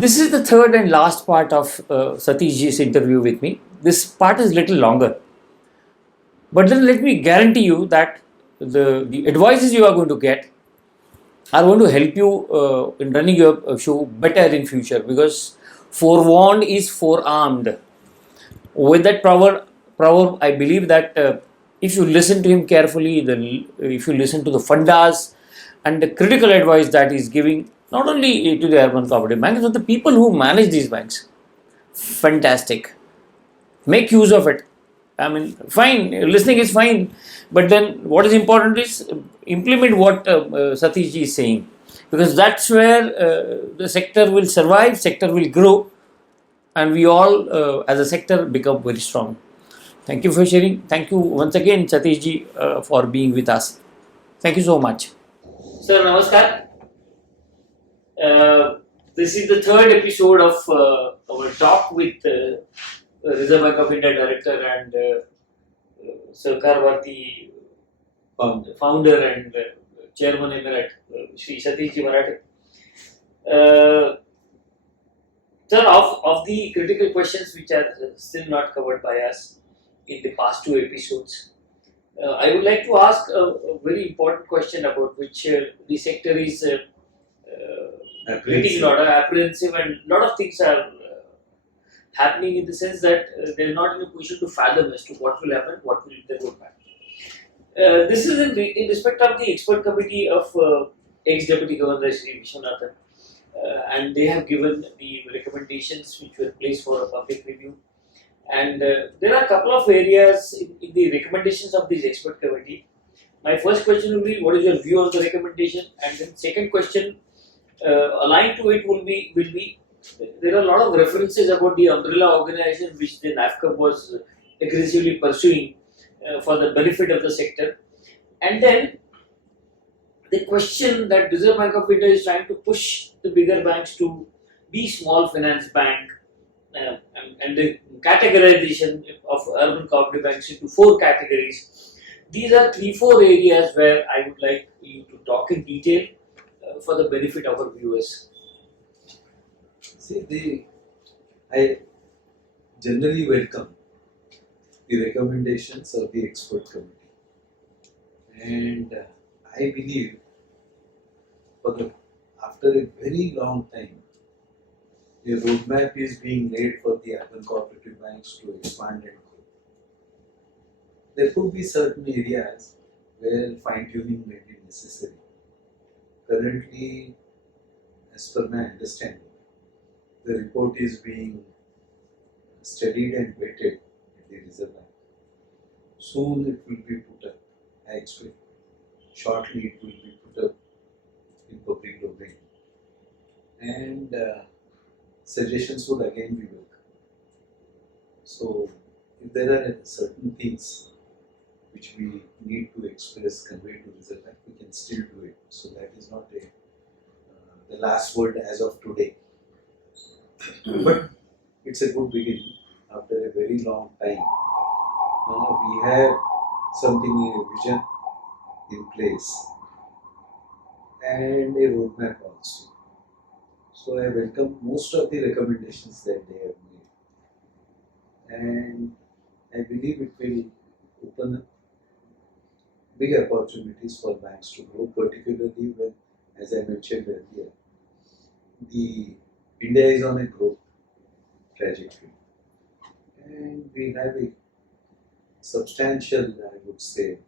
This is the third and last part of Satishji's interview with me. This part is little longer, but then let me guarantee you that the advices you are going to get are going to help you in running your show better in future, because forewarned is forearmed. With that proverb, I believe that if you listen to him carefully, if you listen to the fundas and the critical advice that he's giving, not only to the urban cooperative banks but the people who manage these banks, fantastic. Make use of it. I mean, fine, listening is fine, but then what is important is implement what Satish ji is saying, because that's where the sector will survive, sector will grow, and we all, as a sector, become very strong. Thank you for sharing. Thank you once again, Satish ji, for being with us. Thank you so much. Sir, namaskar. This is the third episode of our talk with Reserve Bank of India Director and Sahakar Bharti founder and chairman emerit, Shri Satish Ji Marathe. Sir, of the critical questions which are still not covered by us in the past two episodes, I would like to ask a very important question about which the sector is getting a lot of apprehensive, and a lot of things are happening in the sense that they're not in a position to fathom as to what will happen, what will be the roadmap. This is in respect of the expert committee of ex-deputy governor Shri Vishwanathan, and they have given the recommendations which were placed for a public review. And there are a couple of areas in the recommendations of this expert committee. My first question will be, what is your view on the recommendation? And then second question, aligned to it, will be there are a lot of references about the umbrella organization which the NAFCOM was aggressively pursuing for the benefit of the sector. And then the question that Reserve Bank of India is trying to push the bigger banks to be small finance bank, and the categorization of urban cooperative banks into four categories. These are 3-4 areas where I would like you to talk in detail for the benefit of our viewers. See, I generally welcome the recommendations of the expert committee, and I believe after a very long time, a roadmap is being laid for the urban cooperative banks to expand and grow. There could be certain areas where fine-tuning may be necessary. Currently, as per my understanding, the report is being studied and vetted at the Reserve Bank. Soon it will be put up, I expect. Shortly it will be put up in public domain. And suggestions would again be welcome. So, if there are certain things which we need to express, convey to Reserve Bank, we can still do it. So that is not the last word as of today. But it's a good beginning after a very long time. We have something, a vision in place and a roadmap also. So I welcome most of the recommendations that they have made, and I believe it will open up big opportunities for banks to grow, particularly when, as I mentioned earlier, the India is on a growth trajectory, and we have a substantial, I would say,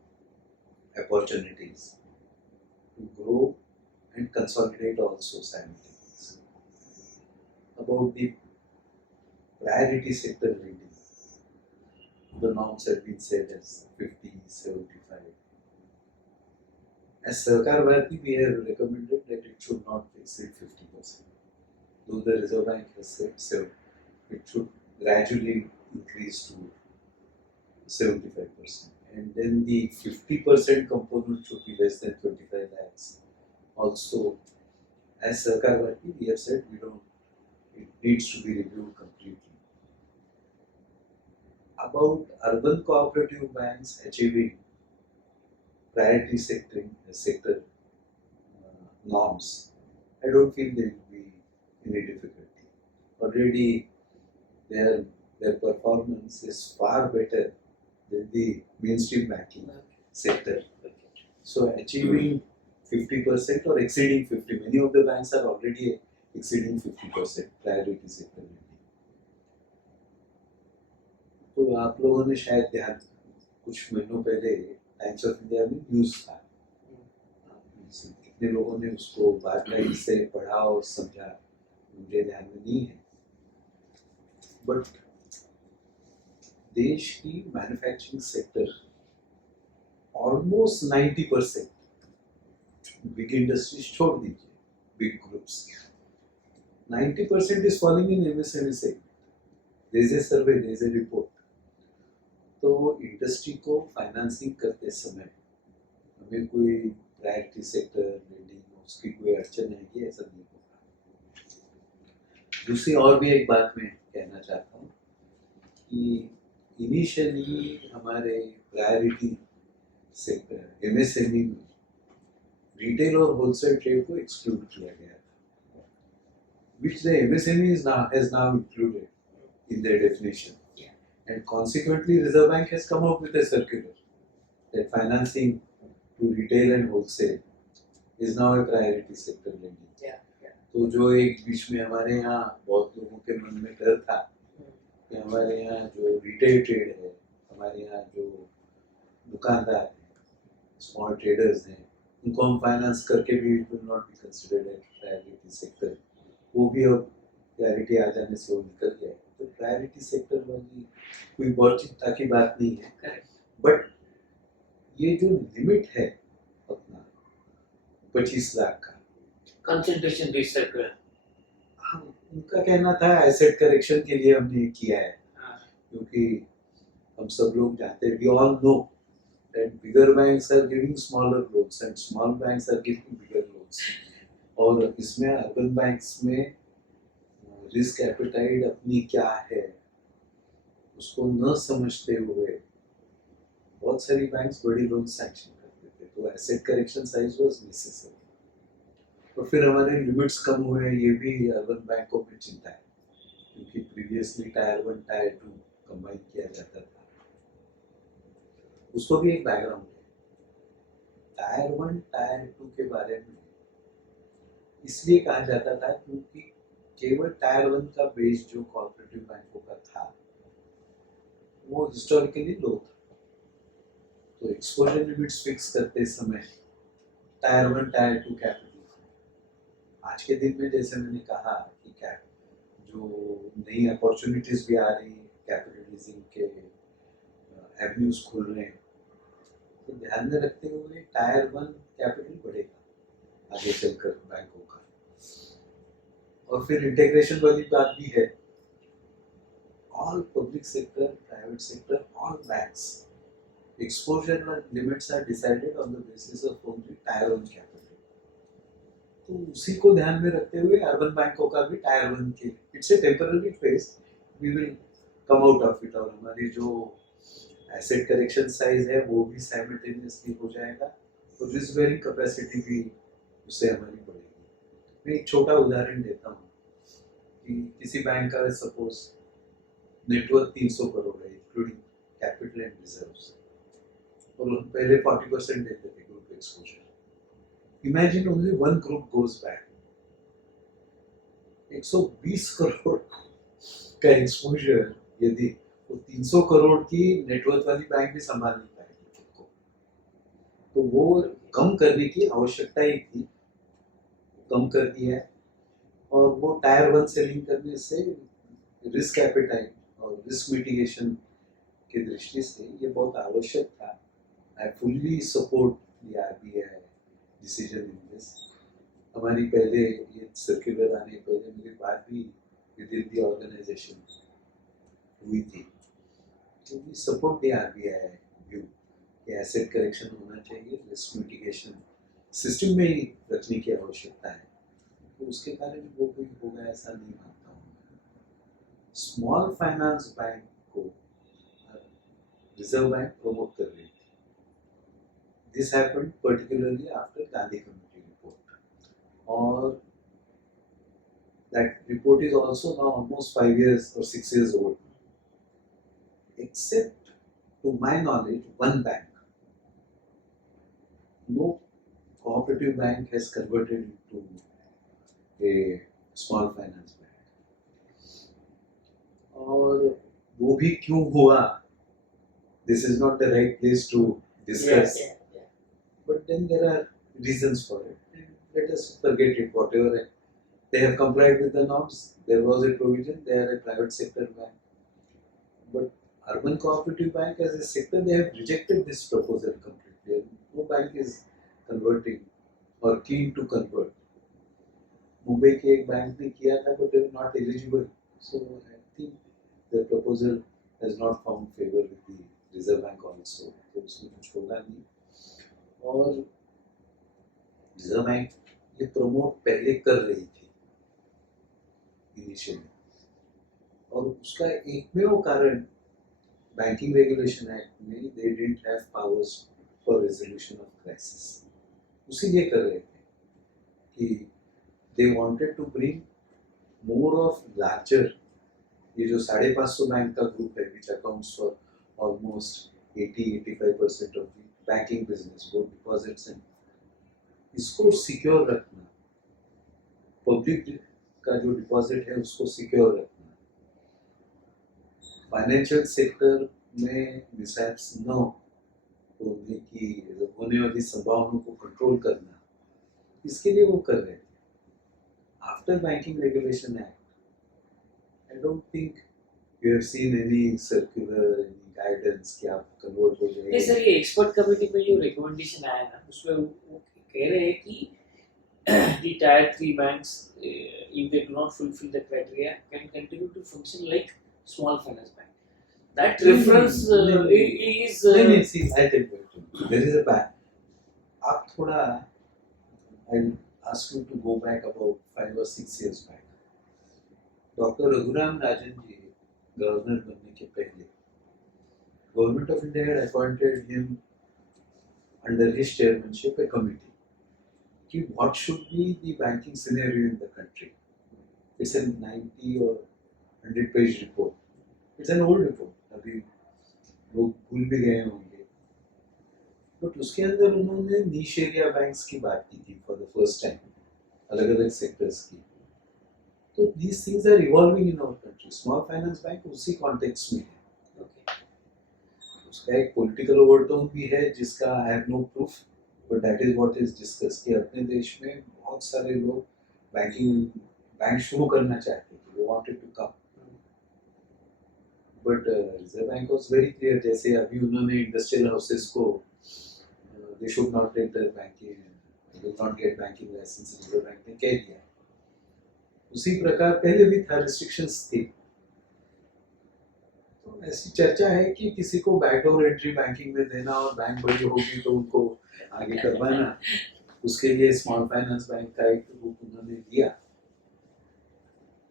opportunities to grow and consolidate also simultaneously. About the priority sector rating, the norms have been set as 50, 75. As Sahakar Bharti, we have recommended that it should not exceed 50%. Though the Reserve Bank has said 7, it should gradually increase to 75%. And then the 50% component should be less than 25 lakhs. Also, as Sahakar Bharti, we have said it needs to be reviewed completely. About urban cooperative banks achieving priority sector norms, I don't feel there will be any difficulty. already their performance is far better than the mainstream banking sector. So achieving 50% or exceeding 50, many of the banks are already exceeding 50% priority sector lending. तो आप लोगों ने शायद ध्यान कुछ महीनों पहले times of India में न्यूज था, कितने लोगों ने उसको बारीकी से पढ़ा और समझा मुझे ध्यान में नहीं है, बट देश की manufacturing sector almost 90%, big industries छोड़ दीजिए, big groups, 90% is following in MSME segment. There is a survey, there is a report. तो इंडस्ट्री को फाइनेंसिंग करते समय हमें कोई प्रायोरिटी सेक्टर लेंडिंग उसकी कोई अड़चन आएगी ऐसा नहीं होगा. दूसरी और भी एक बात मैं कहना चाहता हूँ कि इनिशियली हमारे प्रायोरिटी सेक्टर एमएसएमई में रिटेल और होलसेल ट्रेड को एक्सक्लूड किया गया था, which the MSME has now included in their definition. And consequently, Reserve Bank has come out with a circular that financing to retail and wholesale is now a priority sector lending. तो जो एक बीच में हमारे यहाँ बहुत लोगों के मन में डर था कि हमारे यहाँ जो रिटेल ट्रेड है, हमारे यहाँ जो दुकानदार हैं, स्मॉल ट्रेडर्स हैं, उनको हम फाइनेंस करके भी it will not be considered as priority sector, वो भी अब क्लैरिटी आ जाने से वो निकल गया है. तो प्रायोरिटी सेक्टर वाली कोई बहुत चिंता की बात नहीं है, बट ये जो लिमिट है अपना 25 लाख का कंसंट्रेशन रिस्क सर्कुलर, उनका कहना था एसेट करेक्शन के लिए हमने किया है, क्योंकि हम सब लोग जानते हैं, we all know that bigger banks are giving smaller loans and small banks are giving bigger loans. और इसमें अर्बन बैंक्स में रिस्क एपेटाइट अपनी क्या है उसको न समझते हुए बहुत सारी बैंक्स बड़ी लोन सैंक्शन करते थे, तो asset correction size was necessary. और फिर हमारे लिमिट्स कम हुए, ये भी अर्बन बैंकों में चिंता है, क्योंकि प्रीवियसली टायर 1 टायर 2 कंबाइन किया जाता था. उसको भी एक बैकग्राउंड है. टायर 1 टायर 2 के बारे में इसलिए कहा जाता था क्योंकि केवल टायर 1 का बेस जो कॉर्पोरेटिव बैंकों का था वो हिस्टोरिकली लो था, तो एक्सपोजर लिमिट्स फिक्स करते समय टायर 1 टायर 2 कैपिटल. आज के दिन में जैसे मैंने कहा कि क्या जो नई अपॉर्चुनिटीज भी आ रही है, कैपिटलिज्म के एवेन्यूज खुल रहे हैं, तो ध्यान में रखते हुए टायर 1 कैपिटल बढ़ेगा आगे चलकर बैंकों का. और फिर इंटीग्रेशन वाली बात भी है. All public sector, private sector, all banks exposure limits are decided on the basis of only tyre 1 capital. तो उसी को ध्यान में रखते हुए अर्बन बैंकों का भी टायर 1 के it's a temporary phase, we will come out of it, और हमारी जो एसेट करेक्शन साइज है वो भी साइमल्टेनियसली हो जाएगा और रिस्क बेयरिंग कैपेसिटी भी उससे हमारी बढ़ेगी. मैं एक छोटा उदाहरण देता हूँ कि किसी बैंक का सपोज नेटवर्क 300 करोड़ है इंक्लूडिंग कैपिटल एंड रिजर्व्स, और हम पहले 40% देते थे group exposure. Imagine only one group goes back, 120 crore का एक्सपोजर यदि वो 300 करोड़ की नेटवर्क वाली बैंक भी संभाल नहीं पाएगी खुद को, तो वो कम करने की आवश्यकता ही थी, कम कर दिया है. और वो टायर 1 से लिंक करने से रिस्क एपेटाइट और रिस्क मिटिगेशन की दृष्टि से ये बहुत आवश्यक था. I fully support the RBI decision in this. हमारी पहले ये सर्कुलर आने पहले मेरी बात भी विद इन द ऑर्गेनाइजेशन हुई थी, तो we support the RBI view कि एसेट करेक्शन होना चाहिए, रिस्क मिटिगेशन सिस्टम में ही रखने की आवश्यकता है, तो उसके कारण वो कोई होगा ऐसा नहीं मानता हूँ. स्मॉल फाइनेंस बैंक को रिजर्व बैंक प्रमोट कर रही थी. This happened particularly after Gandhi committee report, और That report is also now almost 5 years or 6 years old. Except, to my knowledge, one bank. No cooperative bank has converted into a small finance bank. और वो भी क्यों हुआ? This is not the right place to discuss. Yeah. But then there are reasons for it. And let us forget it. Whatever they have complied with the norms. There was a provision. They are a private sector bank. But Urban Cooperative Bank as a sector, they have rejected this proposal completely. No bank is converting or keen to convert. Mumbai के एक bank ने किया था, but they were not eligible. So I think the proposal has not found favor with the Reserve Bank also. तो उसमें कुछ होगा नहीं. और रिजर्व बैंक ये प्रमोट पहले कर रही थी इनिशियली, और उसका एकमेव कारण बैंकिंग रेगुलेशन एक्ट में they didn't have powers for resolution of crisis. उसीलिए कर रहे थे कि they wanted to bring more of larger, ये जो 550 बैंक का ग्रुप है which accounts for almost 80-85% of the banking business, both deposits and, इसको सिक्योर रखना, पब्लिक का जो डिपॉजिट है उसको सिक्योर रखना, फाइनेंशियल सेक्टर में मिसहैप्स न होने की, होने वाली संभावनाओं को कंट्रोल करना, इसके लिए वो कर रहे थे. After banking Regulation act, I don't think you have seen any circular, any guidance कि आप कन्वर्ट हो जाएंगे. नहीं सर, ये एक्सपर्ट कमेटी में जो रिकमेंडेशन आया ना, उसमें वो कह रहे हैं कि the tier 3 banks, if they do not fulfill the criteria, can continue to function like small finance bank. That reference is नहीं, see, I tell you, there is a bank. आप थोड़ा, I'll ask you to go back about 5 or 6 years back. Doctor Raghuram Rajan ji governor बनने के पहले, government of India had appointed him under his chairmanship a committee कि what should be the banking scenario in the country. It's a 90 or 100 page report. It's an old report. अभी लोग भूल भी गए होंगे. बट उसके अंदर उन्होंने नीश एरिया बैंक्स की बात की थी फॉर द फर्स्ट टाइम, अलग अलग सेक्टर्स की. तो these things are evolving in our country. Small finance bank उसी कॉन्टेक्स्ट में है. okay. उसका एक पॉलिटिकल ओवरटोन भी है जिसका I have no proof, but that is what is discuss कि अपने देश में बहुत सारे लोग बैंक शुरू करना चाहते थे, they wanted to come, but Reserve Bank was very clear. जैसे अभी उन्होंने इंडस्ट्रियल हाउसेस को they should not enter banking, they will not get banking licence, Reserve Bank ने कह दिया. उसी प्रकार पहले भी था, रिस्ट्रिक्शंस थी. तो ऐसी चर्चा है कि किसी को बैकडोर एंट्री बैंकिंग में देना और बैंक बड़ी होगी तो उनको आगे करवाना, उसके लिए स्मॉल फाइनेंस बैंक का एक रूप उन्होंने दिया.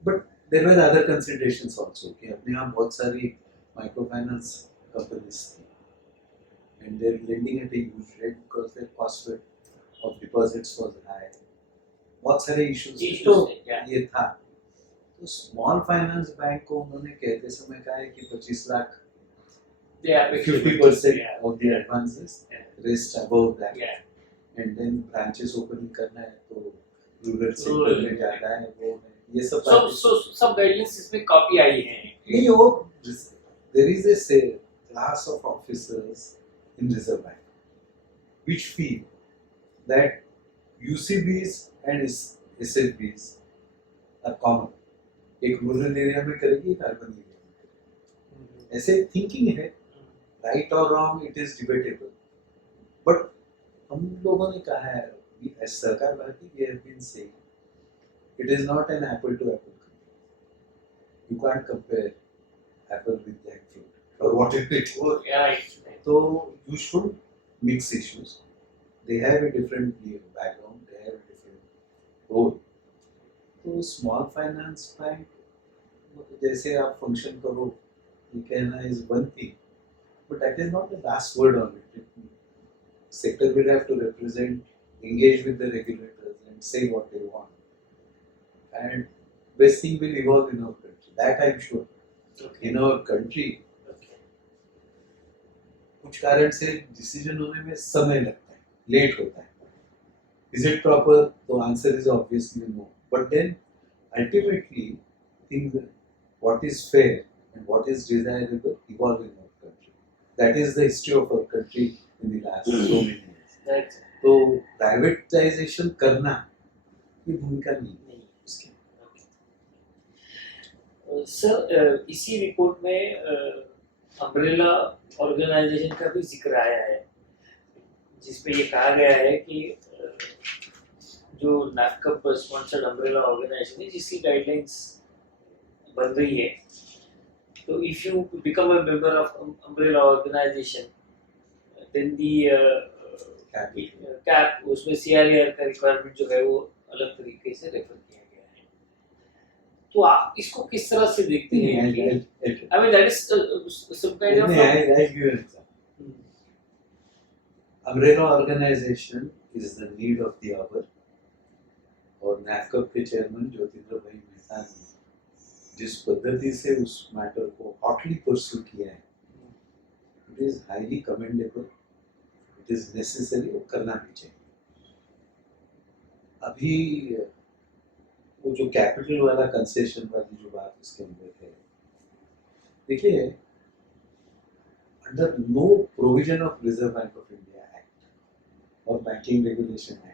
But there were other considerations also कि अपने यहाँ बहुत सारी माइक्रो फाइनेंस कंपनीज थी and they are lending at a huge rate because their cost of deposits was high. बहुत सारे इश्यूज तो ये था. तो स्मॉल फाइनेंस बैंक को उन्होंने कहते समय कहा है कि 25 lakh, 50% of the advances, rest above that. And then branches opening करना है तो रूरल सेक्टर में ज्यादा है, वो है, ये सब. So सब गाइडलाइंस इसमें कॉपी आई है. नहीं, वो there is a class of officers in Reserve Bank which feel that UCBs and SFBs are common. एक रूरल एरिया में करेगी, एक अर्बन एरिया में करेगी. ऐसे थिंकिंग है. राइट और wrong it is debatable, but हम लोगों ने कहा है, सरकार Bharati we have been saying it is not an apple to apple compare. You can't compare apple with jackfruit और व्हाटएवर इट इज. तो you should mix issues. They have a different background, they have a different role. तो small finance bank जैसे आप function करो, ये कहना is one thing, but that is not the last word on it. Sector will have to represent, engage with the regulators and say what they want. And best thing will evolve in our country. That I'm sure. Okay. In our country, Okay. कुछ कारण से decision होने में समय लगता है, late होता है. Is it proper? The answer is obviously no. But then ultimately, think what is fair and what is desirable evolve in our country. That is the history of our country in the last so many years. Right. तो privatisation करना ये भूमिका नहीं है नहीं. उसकी. Sir इसी report में अम्ब्रेला ऑर्गेनाइजेशन का भी जिक्र आया है, जिसपे ये कहा गया है कि जो नैफकप स्पॉन्सर्ड अम्ब्रेला ऑर्गेनाइजेशन है जिसकी गाइडलाइंस बन रही है, तो if you become a member of umbrella organization then the cap उसमें सीआरआर का रिक्वायरमेंट जो है वो अलग तरीके से रेफर किया गया है. तो आप इसको किस तरह से देखते हैं? I mean that is some kind of I give you an example. Umbrella organization is the need of the hour. और NAFCAP के चेयरमैन ज्योतिंद्र भाई मेहता ने जिस पद्धति से उस मैटर को हॉटली परस्यू किया है, it is highly commendable, it is necessary और करना भी चाहिए. अभी वो जो कैपिटल वाला कंसेशन वाली जो बात उसके अंदर है, देखिए, under no provision of Reserve Bank of India Act और Banking Regulation Act,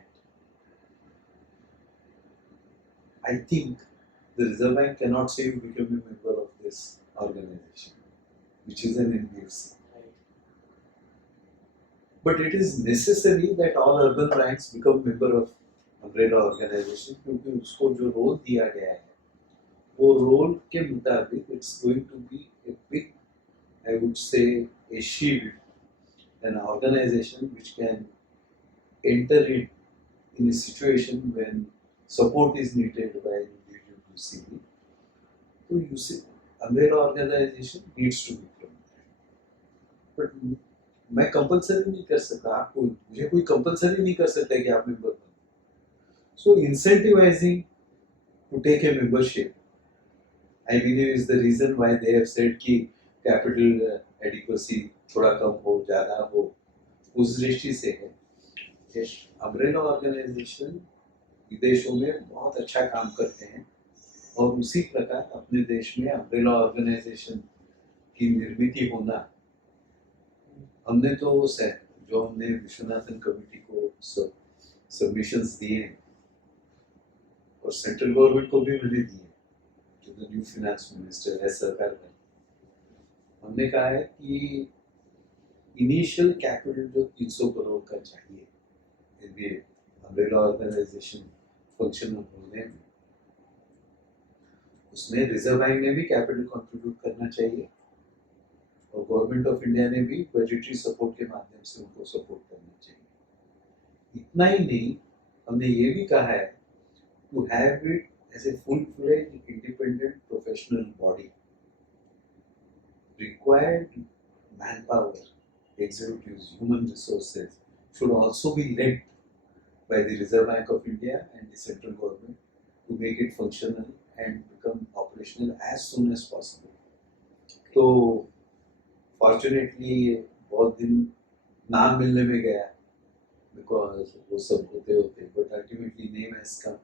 I think the Reserve Bank cannot say you become a member of this organization, which is an NBFC. But it is necessary that all urban banks become member of umbrella organization, क्योंकि उसको जो role दिया गया है, वो role के मुताबिक it's going to be a big, I would say, a shield, an organization which can enter in a situation when support is needed by UCB. So UCB, umbrella organization needs to be promoted. But मैं compulsory नहीं कर सकता, आपको मुझे कोई compulsory नहीं कर सकता है कि आप मेंबर बनो. So incentivizing to take a membership, I believe, is the reason why they have said कि capital adequacy थोड़ा कम हो, ज़्यादा हो, उस दृष्टि से है. umbrella organization विदेशों में बहुत अच्छा काम करते हैं और उसी प्रकार अपने देश में अम्ब्रेला ऑर्गेनाइजेशन की निर्मित होना, हमने तो जो हमने विश्वनाथन कमेटी को सबमिशंस दिए हैं और सेंट्रल गवर्नमेंट को भी मैंने दिए, जो द न्यू फाइनेंस मिनिस्टर है सरकार में, हमने कहा है कि इनिशियल कैपिटल जो 300 करोड़ का चाहिए अम्ब्रेला ऑर्गेनाइजेशन फंक्शन होने में, उसमें रिजर्व बैंक ने भी कैपिटल कंट्रीब्यूट करना चाहिए और गवर्नमेंट ऑफ इंडिया ने भी बजटरी सपोर्ट के माध्यम से उनको सपोर्ट करना चाहिए. इतना ही नहीं, हमने ये भी कहा है to have it as a full fledged independent professional body. Required man power, executives, human resources should also be led by the Reserve Bank of India and the central government to make it functional and become operational as soon as possible. तो fortunately बहुत दिन नाम मिलने में गया, because वो सब होते होते, but ultimately name has come.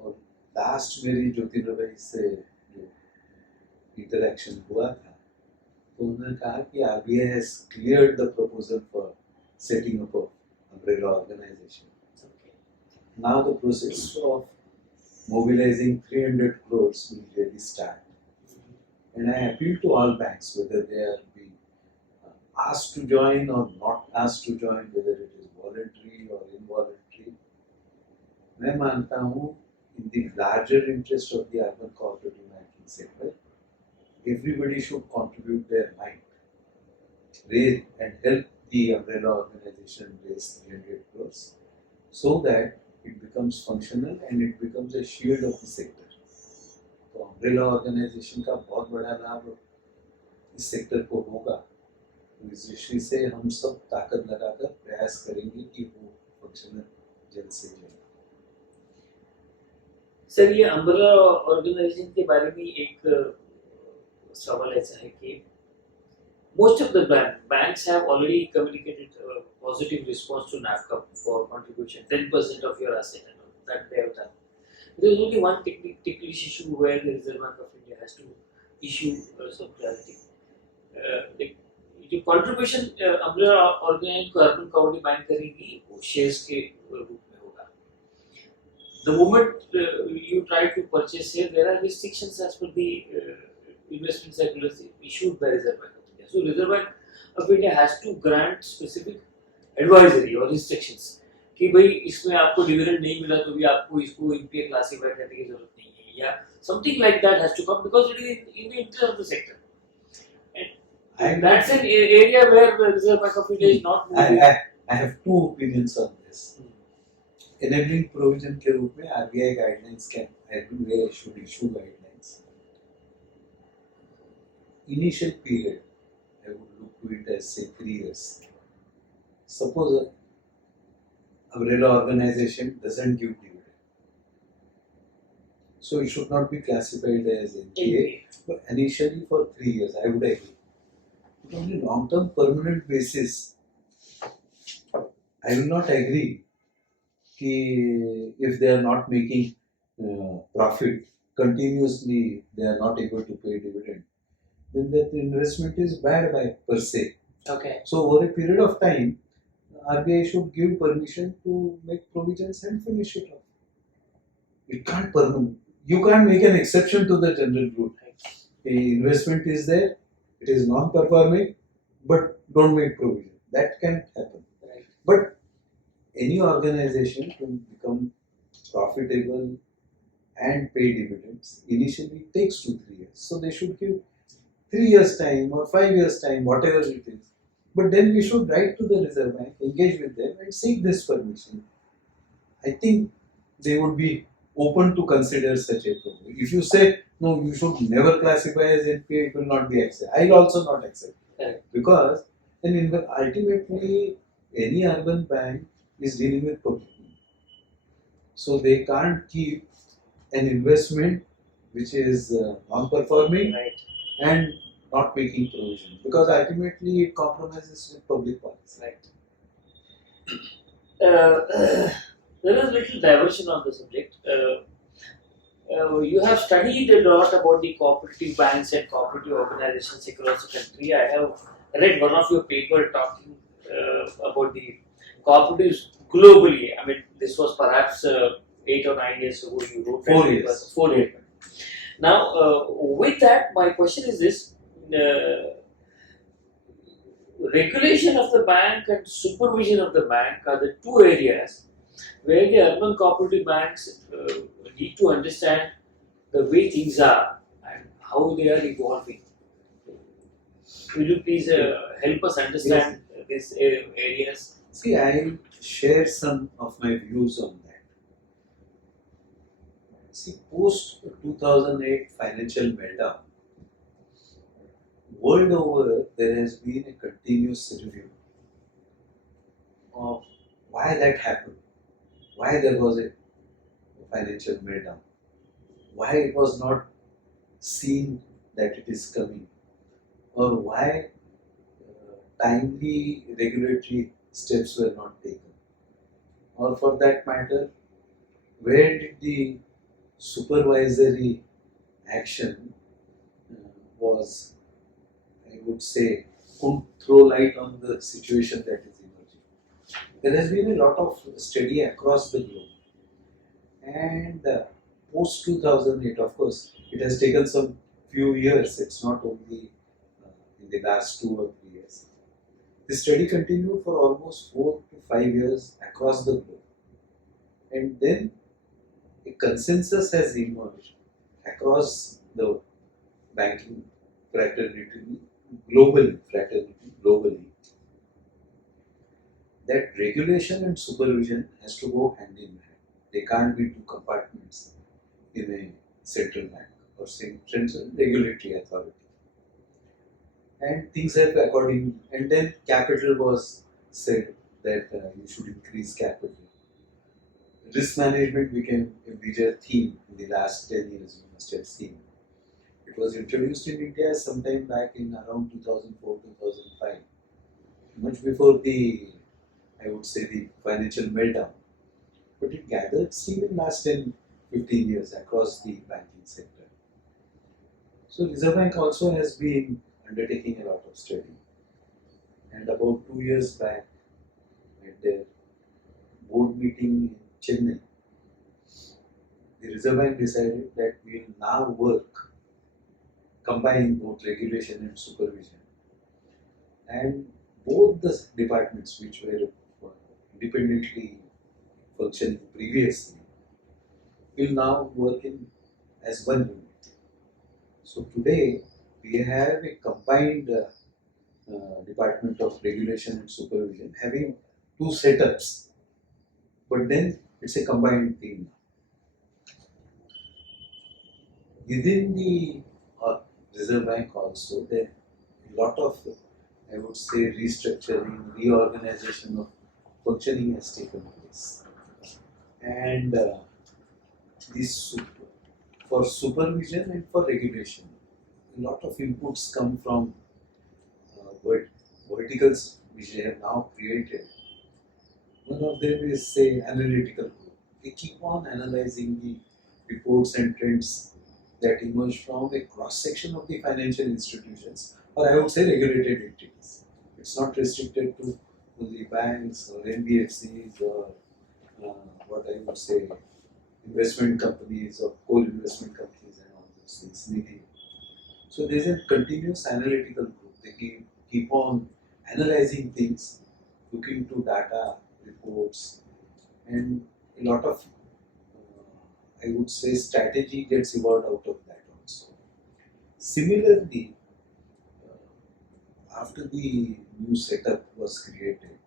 और लास्ट मेरी ज्योतिंद्र भाई से जो इंटरेक्शन हुआ था, तो उन्होंने कहा कि RBI has cleared the proposal for setting up of umbrella organization. Now the process of mobilizing 300 crores will really start. And I appeal to all banks, whether they are being asked to join or not asked to join, whether it is voluntary or involuntary. मैं मानता हूँ, in the larger interest of the urban cooperative banking sector, everybody should contribute their mind, raise and help the umbrella organization raise 300 crores, so that it becomes functional and it becomes a shield of the sector. तो umbrella organization का बहुत बड़ा लाभ इस sector को होगा. तो इस दृष्टि से हम सब ताकत लगाकर प्रयास करेंगे कि वो फंक्शनल जल्द से जल्द. सर ये अम्ब्रेला ऑर्गेनाइजेशन के बारे में एक सवाल ऐसा है कि most of the banks have already communicated positive response to NAFCA for contribution 10% of your asset and all that they have done. There is only one technical issue where the Reserve Bank of India has to issue some clarity. The contribution umbrella organization को urban cooperative bank करेगी वो shares के रूप में होगा. The moment you try to purchase here, there are restrictions as per the investment circulars issued by Reserve Bank of India. So Reserve Bank of India has to grant specific advisory or restrictions कि भाई इसमें आपको dividend नहीं मिला तो भी आपको इसको एनपीए क्लासिफाई करने की जरूरत नहीं है या something like that has to come because it is in the interest of the sector. And that's an area where the Reserve Bank of India is not moving. I have two opinions on this. Enabling provision के रूप में RBI guidelines can RBI should issue guidelines. Initial period, I would look to it as say 3 years. Suppose a umbrella organization doesn't give dividend, so it should not be classified as NPA. But initially for 3 years, I would agree. But on a long-term permanent basis, I will not agree. If they are not making profit continuously, they are not able to pay dividend, then that investment is bad by per se. Okay. So over a period of time, RBI should give permission to make provisions and finish it off. It can't permanent. You can't make an exception to the general rule. The investment is there, it is non-performing, but don't make provision. That can happen. Right. But any organization to become profitable and pay dividends initially takes 2-3 years. So they should give 3 years time or 5 years time, whatever it is. But then we should write to the Reserve Bank, engage with them and seek this permission. I think they would be open to consider such a proposal. If you say, no, you should never classify as NPA, it will not be accepted. I will also not accept. Correct. Because then ultimately any urban bank is dealing with public money. So they can't keep an investment which is non-performing Right. and not making provision because ultimately it compromises with public policy. Right. There is little diversion on the subject. You have studied a lot about the cooperative banks and cooperative organizations across the country. I have read one of your paper talking about the cooperatives globally. I mean, this was perhaps 8 or 9 years ago. You wrote 4 that years. paper. 4 years. Now, with that, my question is this. Regulation of the bank and supervision of the bank are the two areas where the urban cooperative banks need to understand the way things are and how they are evolving. Will you please help us understand these areas? See, I share some of my views on that. See, post 2008 financial meltdown, world over there has been a continuous review of why that happened, why there was a financial meltdown, why it was not seen that it is coming, or why timely regulatory steps were not taken, or for that matter, where did the supervisory action was, I would say, couldn't throw light on the situation that is emerging. There has been a lot of study across the globe, and post 2008, of course, it has taken some few years. It's not only in the last 2 or 3 years. The study continued for almost 4 to 5 years across the globe, and then a consensus has emerged across the banking fraternity globally, that regulation and supervision has to go hand in hand. They can't be two compartments in a central bank or central regulatory authority. And things have accordingly. And then capital was said that you should increase capital. risk management became a major theme in the last 10 years, you must have seen. It was introduced in India sometime back in around 2004 2005, much before the, I would say, the financial meltdown. But it gathered steam in last 10-15 years across the banking sector. So Reserve Bank also has been undertaking a lot of study. And about 2 years back, at their board meeting in Chennai, the Reserve Bank decided that we will now work combining both regulation and supervision. And both the departments which were independently functioning previously will now work in as one unit. So today we have a combined Department of Regulation and Supervision having two setups, but then it's a combined thing. Within the Reserve Bank also, there a lot of, I would say, restructuring, reorganization of functioning has taken place. And this for supervision and for regulation, a lot of inputs come from verticals which they have now created. One of them is, say, analytical group. They keep on analyzing the reports and trends that emerge from a cross section of the financial institutions, or I would say regulated entities. It's not restricted to only banks or NBFCs or what I would say investment companies or coal investment companies and all those things. Nidhi. So there's a continuous analytical group. They keep on analyzing things, looking to data, reports, and a lot of, I would say, strategy gets evolved out of that also. Similarly, after the new setup was created,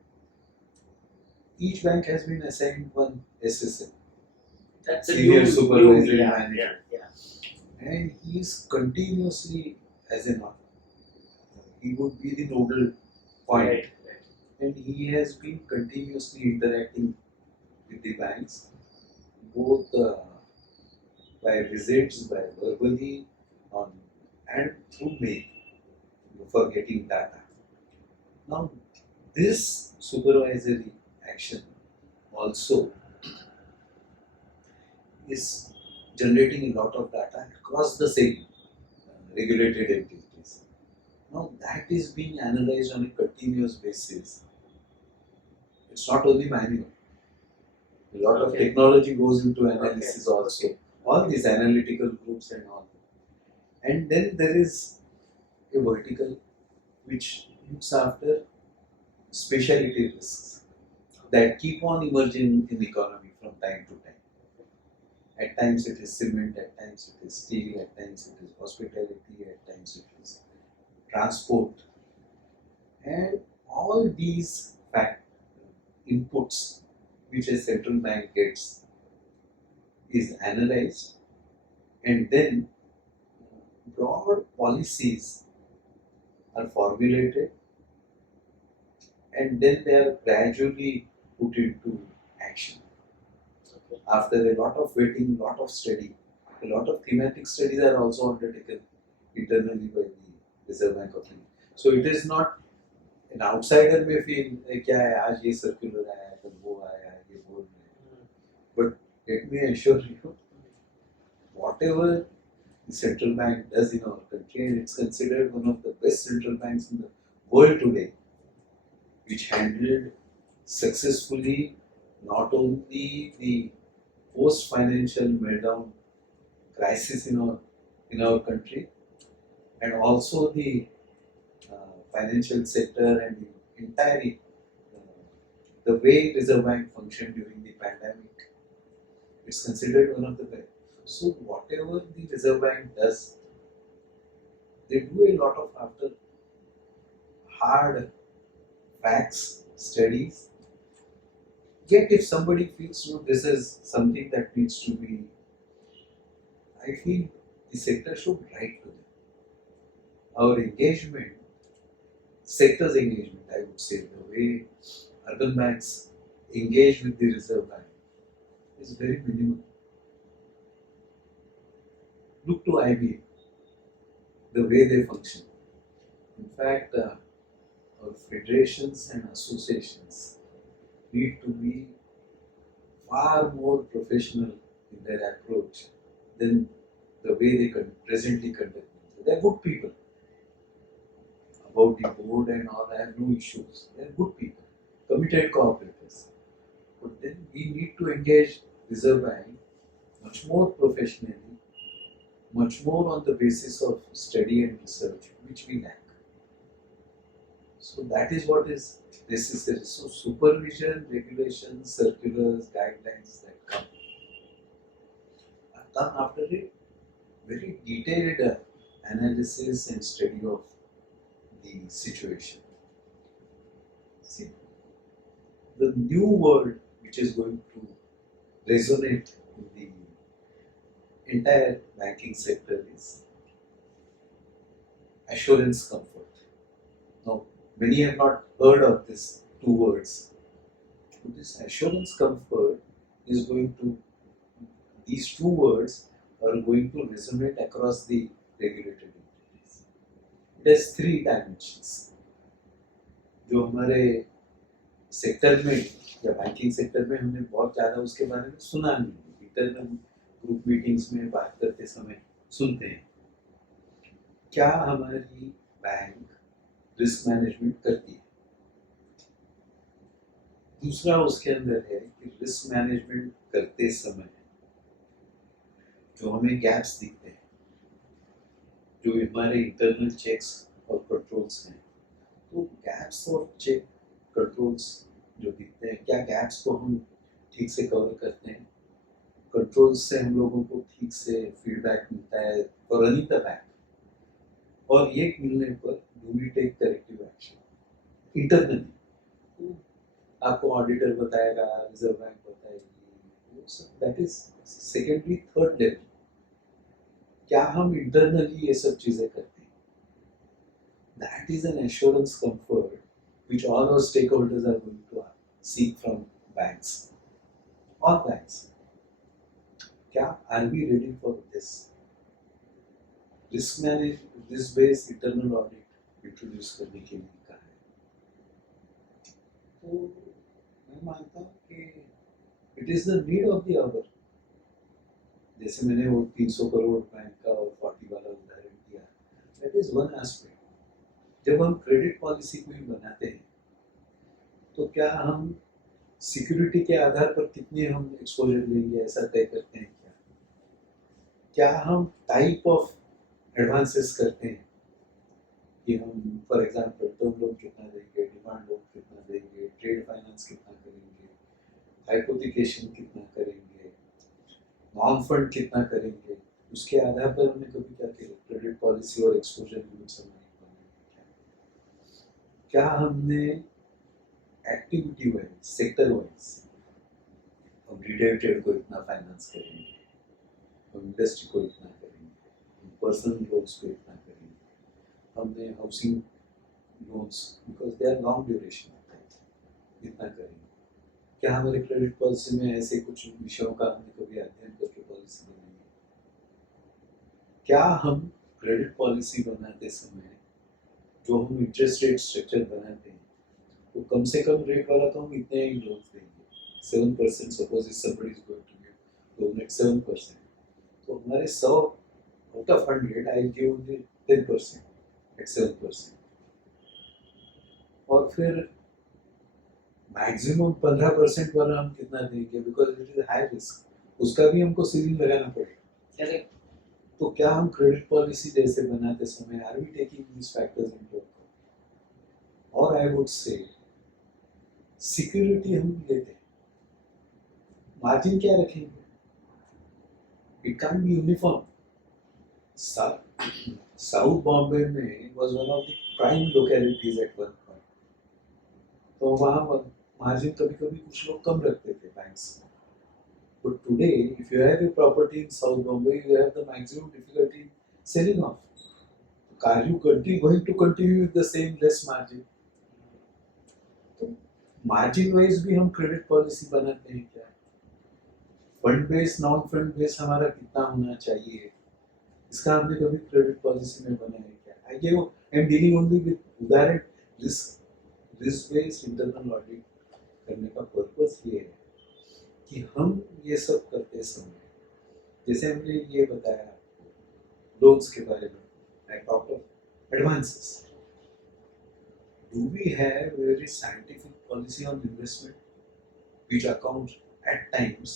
each bank has been assigned one SSM, That's a Senior new, Supervisory yeah, Manager, yeah. and he is continuously, as an he would be the nodal point, Right, right. and he has been continuously interacting with the banks, both by visits, by verbally, on and through mail for getting data. Now, this supervisory action also is generating a lot of data across the same regulated entities. Now, that is being analyzed on a continuous basis. It's not only manual. A lot of Okay. technology goes into analysis Okay. also. All these analytical groups and all. And then there is a vertical which looks after specialty risks that keep on emerging in the economy from time to time. At times it is cement, at times it is steel, at times it is hospitality, at times it is transport. And all these inputs which a central bank gets is analyzed, and then broad policies are formulated, and then they are gradually put into action. Okay. After a lot of waiting, lot of study, a lot of thematic studies are also undertaken internally by the Reserve Bank of India. So it is not, an outsider may feel क्या है आज ये circular आया कल वो आया ये बोल रहे हैं. But let me assure you, whatever the central bank does in our country, and it's considered one of the best central banks in the world today, which handled successfully not only the post-financial meltdown crisis in our country, and also the financial sector and the entire the way Reserve Bank functioned during the pandemic. It's considered one of the best. So whatever the Reserve Bank does, they do a lot of after hard facts, studies. Yet if somebody feels, no, this is something that needs to be, I feel the sector should write to them. Our engagement, sector's engagement, I would say, the way urban banks engage with the Reserve Bank is very minimal. Look to IBA, the way they function. In fact, our federations and associations need to be far more professional in their approach than the way they presently conduct themselves. They're good people. About the board and all, I have no issues. They're good people, committed cooperators. But then we need to engage Reserve Bank much more professionally, much more on the basis of study and research, which we lack. So that is what is necessary. So supervision, regulations, circulars, guidelines that come are done after a very detailed analysis and study of the situation. See, the new word which is going to resonate in the entire banking sector is assurance comfort. Now, many have not heard of these two words. So this assurance comfort is going to, these two words are going to resonate across the regulated entities. It has three dimensions. जो हमारे sector में या banking sector में हमने बहुत ज़्यादा उसके बारे में सुना नहीं, इंटरनल ग्रुप मीटिंग्स में बात करते समय सुनते हैं. क्या हमारी बैंक रिस्क मैनेजमेंट करती है? दूसरा उसके अंदर है कि रिस्क मैनेजमेंट करते समय जो हमें गैप्स दिखते हैं, जो हमारे इंटरनल चेक्स और कंट्रोल्स हैं, तो गैप्स और चेक कंट्रोल्स जो दिखते हैं, क्या गैप्स को हम ठीक से कवर करते हैं? कंट्रोल्स से हम लोगों को ठीक से फीडबैक मिलता है फॉर रनिंग द बैंक, और ये मिलने पर do we take corrective action internally? आपको ऑडिटर बताएगा, रिजर्व बैंक बताएगी, that is secondary. Third level, क्या हम इंटरनली ये सब चीजें करते हैं? That is an assurance comfort which all our stakeholders are going to seek from banks. All banks. क्या are we ready for this? Risk management, risk based internal audit introduce करने के लिए कहा है. तो मैं मानता हूँ कि it is the need of the hour. जैसे मैंने वो 300 करोड़ बैंक का और 40 वाला उदाहरण दिया, that is one aspect. जब हम क्रेडिट पॉलिसी कोई बनाते हैं तो क्या हम सिक्योरिटी के आधार पर कितने हम एक्सपोजर लेंगे ऐसा तय करते हैं? क्या हम टाइप ऑफ एडवांसेस करते हैं कि हम फॉर एग्जांपल टर्म लोन कितना देंगे, डिमांड लोन कितना देंगे, ट्रेड फाइनेंस कितना करेंगे, हाइपोथिकेशन कितना करेंगे, नॉन फंड कितना करेंगे? उसके आधार पर हमने कभी क्या किया? क्रेडिट पॉलिसी और एक्सपोजर लिमिट्स हमने क्या हमने एक्टिविटी वाइज, सेक्टर वाइज, हम रिटेल ट्रेड को इतना फाइनेंस करेंगे, हम इंडस्ट्री को इतना करेंगे, हम पर्सनल लोन्स को इतना करेंगे, हमने housing loans because they are long duration इतना करेंगे? क्या हमारे क्रेडिट पॉलिसी में ऐसे कुछ विषयों का हमने कभी अध्ययन करके पॉलिसी बनाई? क्या हम क्रेडिट पॉलिसी बनाते समय जो हम इंटरेस्ट रेट स्ट्रक्चर बनाते हैं तो कम से कम रेट वाला तो हम इतने ही लोन देंगे, 7%. Suppose is somebody is going to give loan at 7%, तो हमारे 100 out of 100 I give only 10% at 7%, और फिर मैक्सिमम 15% वाला हम कितना देंगे? Because it is high risk, उसका भी हमको सीलिंग लगाना पड़ेगा. तो क्या हम क्रेडिट पॉलिसी जैसे बनाते समय are we taking these factors into account? और आई वुड से सिक्योरिटी हम लेते हैं, मार्जिन क्या रखेंगे? It can be uniform. South Bombay में was one of the prime localities at one point, तो वहाँ मार्जिन कभी कभी कुछ लोग कम रखते थे banks. But today, if you have a property in South Bombay, you have the maximum difficulty in selling off. Are you going to continue with the same less margin? तो margin wise भी हम credit policy बनाते हैं क्या? Fund base non fund base हमारा कितना होना चाहिए, इसका हमने कभी क्रेडिट पॉलिसी में बनाया है क्या? I am dealing only with उदाहरण। रिस्क बेस्ड इंटरनल ऑडिट करने का पर्पस ये है कि हम ये सब करते समय, जैसे हमने ये बताया लोन्स के बारे में, I talk of advances, do we have very scientific policy on investment which accounts at times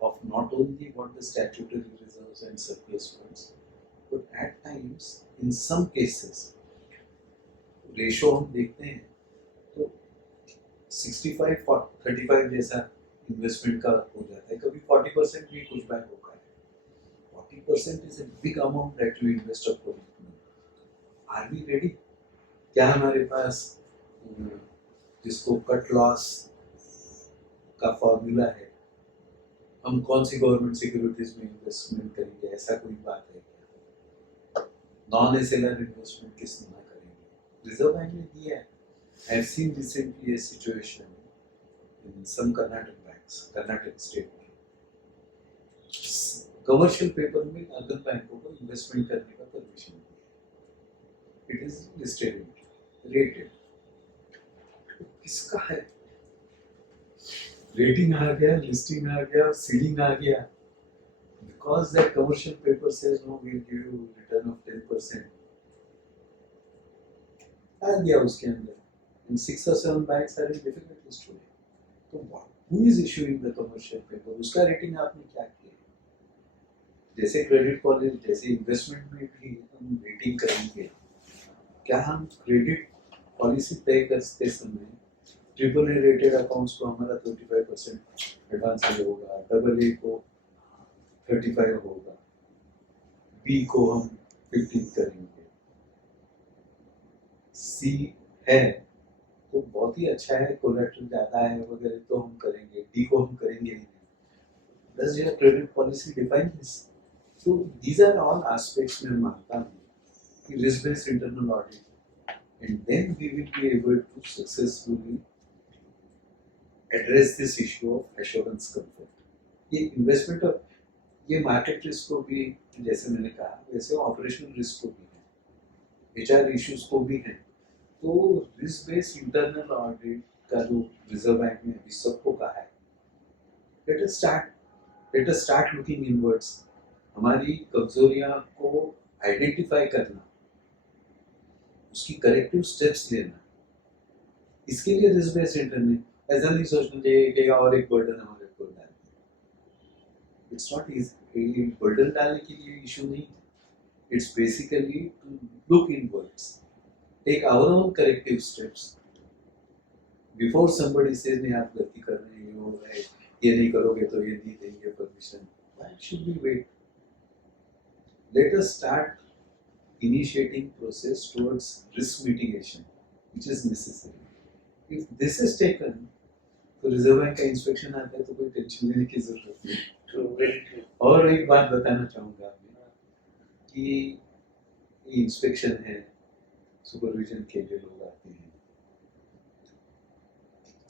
of not only what the statutory reserves and surplus funds, but at times in some cases ratio हम देखते हैं तो 65 35 जैसा investment का हो जाता है, कभी 40% भी कुछ बैक होगा है। 40% is a big amount that you invest upon. Are we ready? क्या हमारे पास जिसको कट लॉस का फॉर्मूला है, हम कौन सी गवर्नमेंट सिक्योरिटीज में इन्वेस्टमेंट करेंगे, ऐसा कोई बात है क्या? नॉन एसएलआर इन्वेस्टमेंट किस ना करेंगे? रिजर्व बैंक ने दिया है। I have seen recently a situation in some Karnataka banks, Karnataka state bank, commercial paper में अर्बन बैंकों को इन्वेस्टमेंट करने का परमिशन दिया। It is listed rated. किसका है? रेटिंग आ गया, लिस्टिंग आ गया, सीलिंग आ गया, because that commercial paper says no, we'll give you return of 10%, आ गया उसके अंदर, and 6 or 7 banks are in difficulties today. तो who is issuing the commercial paper? उसका रेटिंग आपने क्या किया? जैसे क्रेडिट पॉलिसी, जैसे इन्वेस्टमेंट में भी हम रेटिंग करेंगे, क्या हम क्रेडिट पॉलिसी तय करते समय ट्रिपल ए रेटेड अकाउंट्स को हमारा 35% एडवांस होगा, डबल ए को 35 होगा, बी को हम 15 करेंगे, सी है तो बहुत ही अच्छा है, कोलेटरल ज्यादा है वगैरह तो हम करेंगे, डी को हम करेंगे नहीं। Does your credit policy define this? So these are all aspects में मानता हूँ कि risk based internal audit, and then we will be able to successfully address this issue of assurance comfort. ये इन्वेस्टमेंट और ये मार्केट रिस्क को भी, जैसे मैंने कहा, वैसे ऑपरेशनल रिस्क को भी है, एचआर इश्यूज को भी है। तो रिस्क बेस्ड इंटरनल ऑडिट का जो रिजर्व बैंक ने अभी सबको कहा है, let us start looking inwards. हमारी कमजोरियां को आइडेंटिफाई करना, उसकी करेक्टिव स्टेप्स लेना, इसके लिए रिस्क बेस्ड इंटरनल, ऐसा नहीं सोचना चाहिए कि और एक बर्डन हमारे ऊपर डाल दिया। इट्स नॉट इजी, बर्डन डालने के लिए इशू नहीं, it's basically to look inwards, take our own corrective steps before somebody says नहीं आप गलती कर रहे हैं, ये हो रहा है, ये नहीं करोगे तो ये नहीं देंगे permission. Why should we wait? Let us start initiating process towards risk mitigation which is necessary. If this is taken, तो रिजर्व बैंक का इंस्पेक्शन आता है तो कोई टेंशन लेने की जरूरत नहीं। True. और एक बात बताना चाहूँगा कि इंस्पेक्शन है, सुपरविजन के लिए लोग आते हैं,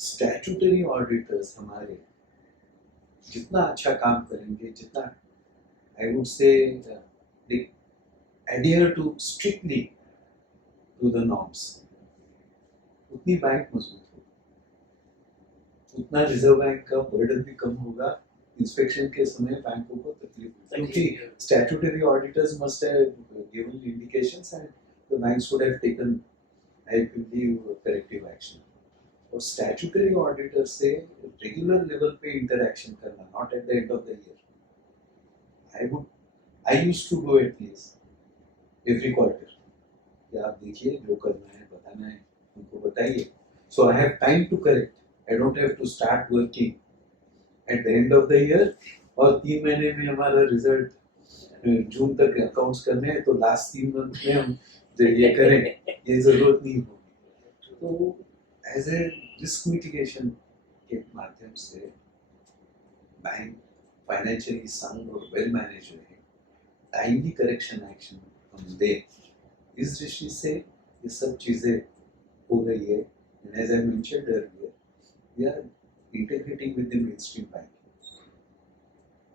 स्टैट्यूटरी ऑडिटर्स हमारे जितना अच्छा काम करेंगे, जितना I would say adhere to strictly to the norms, उतनी बैंक मजबूत होगी, उतना रिजर्व बैंक का बर्डन भी कम होगा, इंस्पेक्शन के समय बैंकों को तकलीफ, क्योंकि statutory auditors must have given indications and the banks would have taken, I believe, corrective action. और स्टैट्यूटरी ऑडिटर से रेगुलर लेवल पे इंटरैक्शन करना, not at the end of the year. I used to go at least every quarter कि आप देखिए जो करना है, बताना है, उनको बताइए, so I have time to correct, I don't have to start working at the end of the year और 3 महीने में हमारा रिजल्ट जून तक अकाउंट्स करने हैं तो लास्ट 3 मंथ में हम ये करें, ये जरूरत नहीं होगी। तो एज ए रिस्क मिटिगेशन के माध्यम से बैंक फाइनेंशियली साउंड और वेल मैनेज रहे, टाइमली करेक्शन एक्शन हम दे, इस दृष्टि से ये सब चीजें हो रही है। And as I mentioned earlier, we are integrating with the mainstream banking.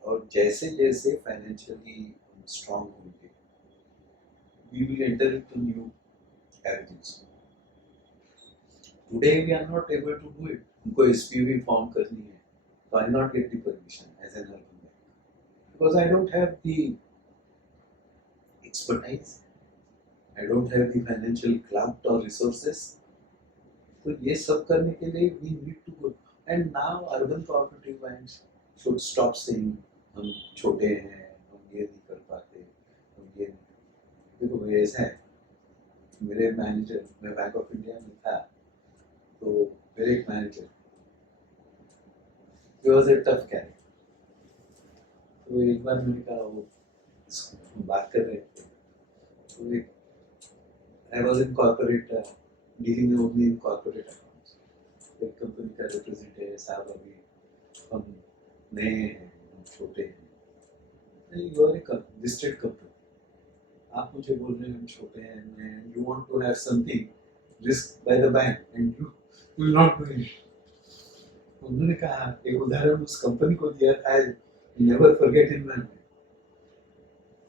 और जैसे जैसे फाइनेंशियली स्ट्रांग होंगे we will enter into new avenues. Today we are not able to do it. उनको SPV form करनी है, so I not get the permission as an urban bank because I don't have the expertise, I don't have the financial clout or resources. तो ये सब करने के लिए we need to go. And now urban cooperative banks should stop saying हम छोटे हैं, हम ये नहीं कर पाते, हम ये नहीं. देखो ये ऐसा है, मेरे मैनेजर, मैं बैंक ऑफ इंडिया में था, तो मेरे एक manager, he was a tough guy. तो एक बार मैंने कहा वो इसको बात कर रहे थे, तो एक I was in corporate dealing only in corporate accounts. एक कंपनी का रिप्रेजेंटेटिव है, साहब अभी हम नए हैं, हम छोटे हैं. नहीं, you are a listed company. आप मुझे बोल रहे हैं हम छोटे हैं, and you want to have something risked by the bank and you will not do it. उन्होंने कहा, एक उदाहरण उस कंपनी को दिया था, never forget in my mind.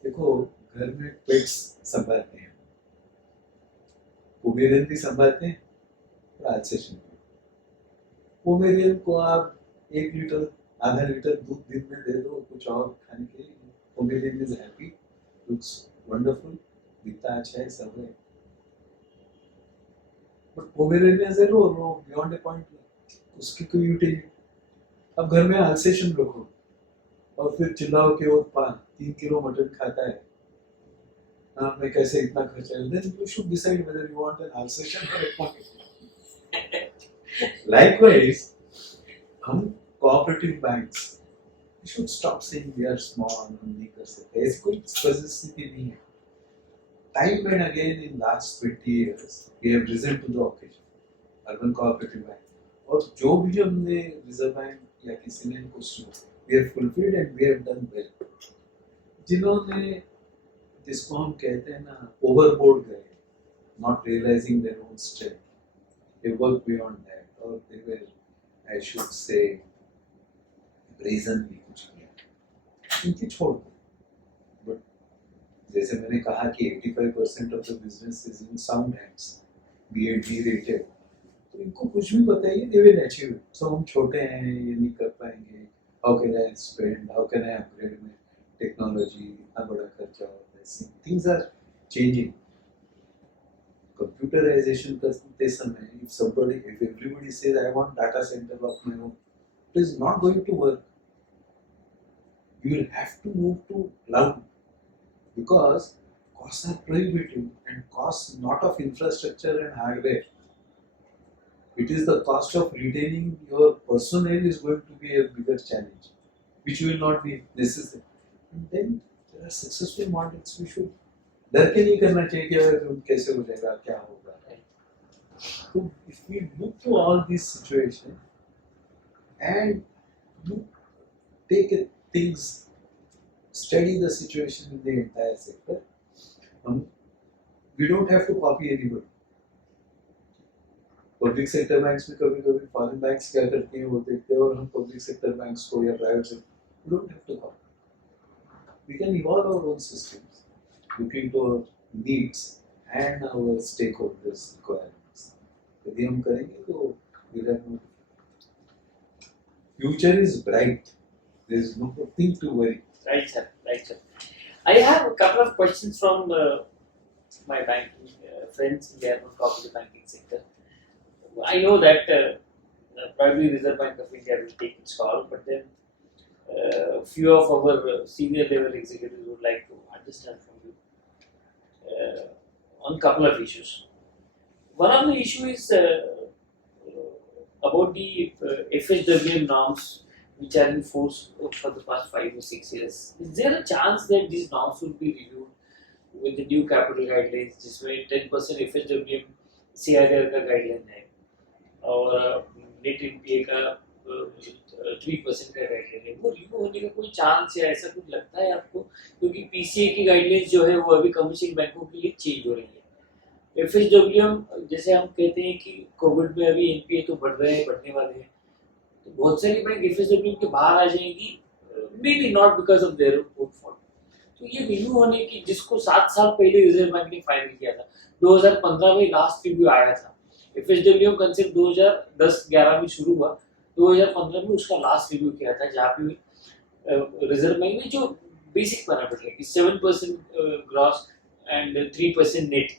देखो घर में पेट्स संभालते हैं, पोमेरियन भी संभालते हैं और अल्सेशन भी. पोमेरियन को आप 1 लीटर आधा लीटर दूध दिन में दे दो कुछ और खाने के लिए, Pomeranian is happy, looks wonderful, दिखता अच्छा है, सब है. But Pomeranian is row beyond a point, उसकी कोई यूटिलिटी. अब घर में अल्सेशन रखो और फिर चिल्लाओ कि वो 3 किलो मटन खाता है, मैं कैसे इतना खर्चा है. Then you should decide whether you want an Alsatian or a pocket. Likewise, हम cooperative banks, we should stop saying we are small, हम नहीं कर सकते. ऐसी कोई परिस्थिति नहीं है. Time and again in last 20 years, we have risen to the occasion. Urban cooperative bank. और जो भी हमने रिजर्व बैंक या किसी ने कुछ we have fulfilled and we have done well. जिन्होंने जिसको हम कहते हैं ना ओवरबोर्ड गए, not realizing their own strength, they work beyond that, or they were, I should say, brazenly कुछ किया, इनकी छोड़ दो. But जैसे मैंने कहा कि 85% of the business is in sound hands, be it rated, तो इनको कुछ भी बताइए, they will achieve it. So हम छोटे हैं, ये नहीं कर पाएंगे. How can I spend? How can I upgrade my technology? इतना बड़ा खर्चा होता है. Things are changing. Computerization करते समय, if everybody says I want data center of my own, it is not going to work. You will have to move to cloud because costs are prohibitive, and costs not of infrastructure and hardware. It is the cost of retaining your personnel is going to be a bigger challenge, which will not be necessary. And then there are successful models. We should डर के नहीं करना चाहिए कि कैसे हो जाएगा, क्या होगा. So if we look to all these situations and take things, study the situation in the entire sector, we don't have to copy anybody. Public sector banks में कभी-कभी फॉरेन बैंक्स क्या करती हैं वो देखते हैं, और हम पब्लिक सेक्टर बैंक्स को या private sector, we don't have to copy. We can evolve our own systems, looking to our needs and our stakeholders' requirements. यदि हम करेंगे तो we'll have no. Future is bright. There is nothing to worry. Right, sir. Right, sir. I have a couple of questions from my banking friends in the urban cooperative banking sector. I know that probably Reserve Bank of India will take its call, but then few of our senior level executives would like to understand from you on a couple of issues. One of the issues is about the FHWM norms which are in force for the past 5 or 6 years. Is there a chance that these norms will be reviewed with the new capital guidelines, जिसमें 10% FHWM CRR का guideline है और net NPA का 3% का guideline है, वो review होने का कोई चांस या ऐसा कुछ लगता है आपको? क्योंकि पीसीए की गाइडलाइंस जो है वो अभी कमर्शियल बैंकों के लिए चेंज हो रही है. एफएसडब्ल्यूएम जैसे हम कहते हैं कि कोविड में अभी एनपीए तो बढ़ रहे हैं, बढ़ने वाले हैं, तो बहुत सारी बैंक एफएसडब्ल्यूएम के बाहर आ जाएंगी may be not because of their own fault. तो ये रिव्यू होने की, जिसको 7 साल पहले रिजर्व बैंक ने फाइनल किया था, 2015 में लास्ट रिव्यू आया था। एफएसडब्ल्यू कंसेप्ट 2010-11 में शुरू हुआ, 2015 में उसका लास्ट रिव्यू किया था, जहाँ पे रिजर्व बैंक ने जो बेसिक पैरामीटर है कि 7% ग्रॉस एंड 3% नेट,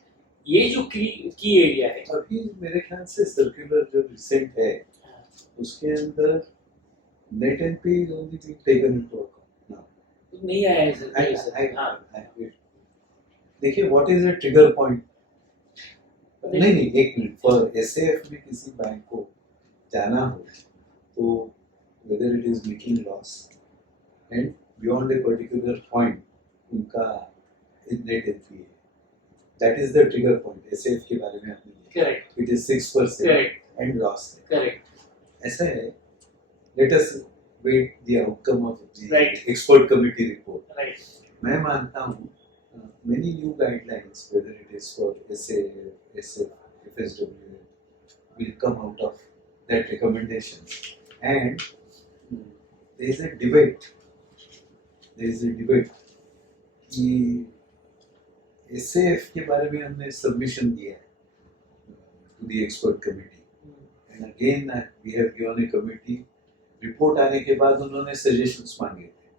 ये जो की एरिया है। अभी मेरे ख्याल से सर्कुलर जो रिसेंट है उसके अंदर net NP is only being taken into account now. तो नहीं आया है सर। हाँ, देखिए what is a trigger point. नहीं नहीं, एक मिनट, फॉर एसएएफ में किसी बैंक को जाना हो तो whether it is making loss and beyond a particular point उनका नेट एनपी है, that is the trigger point. SAF के बारे में आपने लिखा, correct it is 6% correct and loss है। करेक्ट ऐसा है, let us wait the outcome of the Right. Expert committee report. Right. मैं मानता हूँ many new guidelines, whether it is for SAF, SF, FSW, will come out of that recommendation. And there is a debate. कि SAF के बारे में हमने submission दिया है to the expert committee. And again, we have given a committee. Report आने के बाद उन्होंने suggestions मांगे थे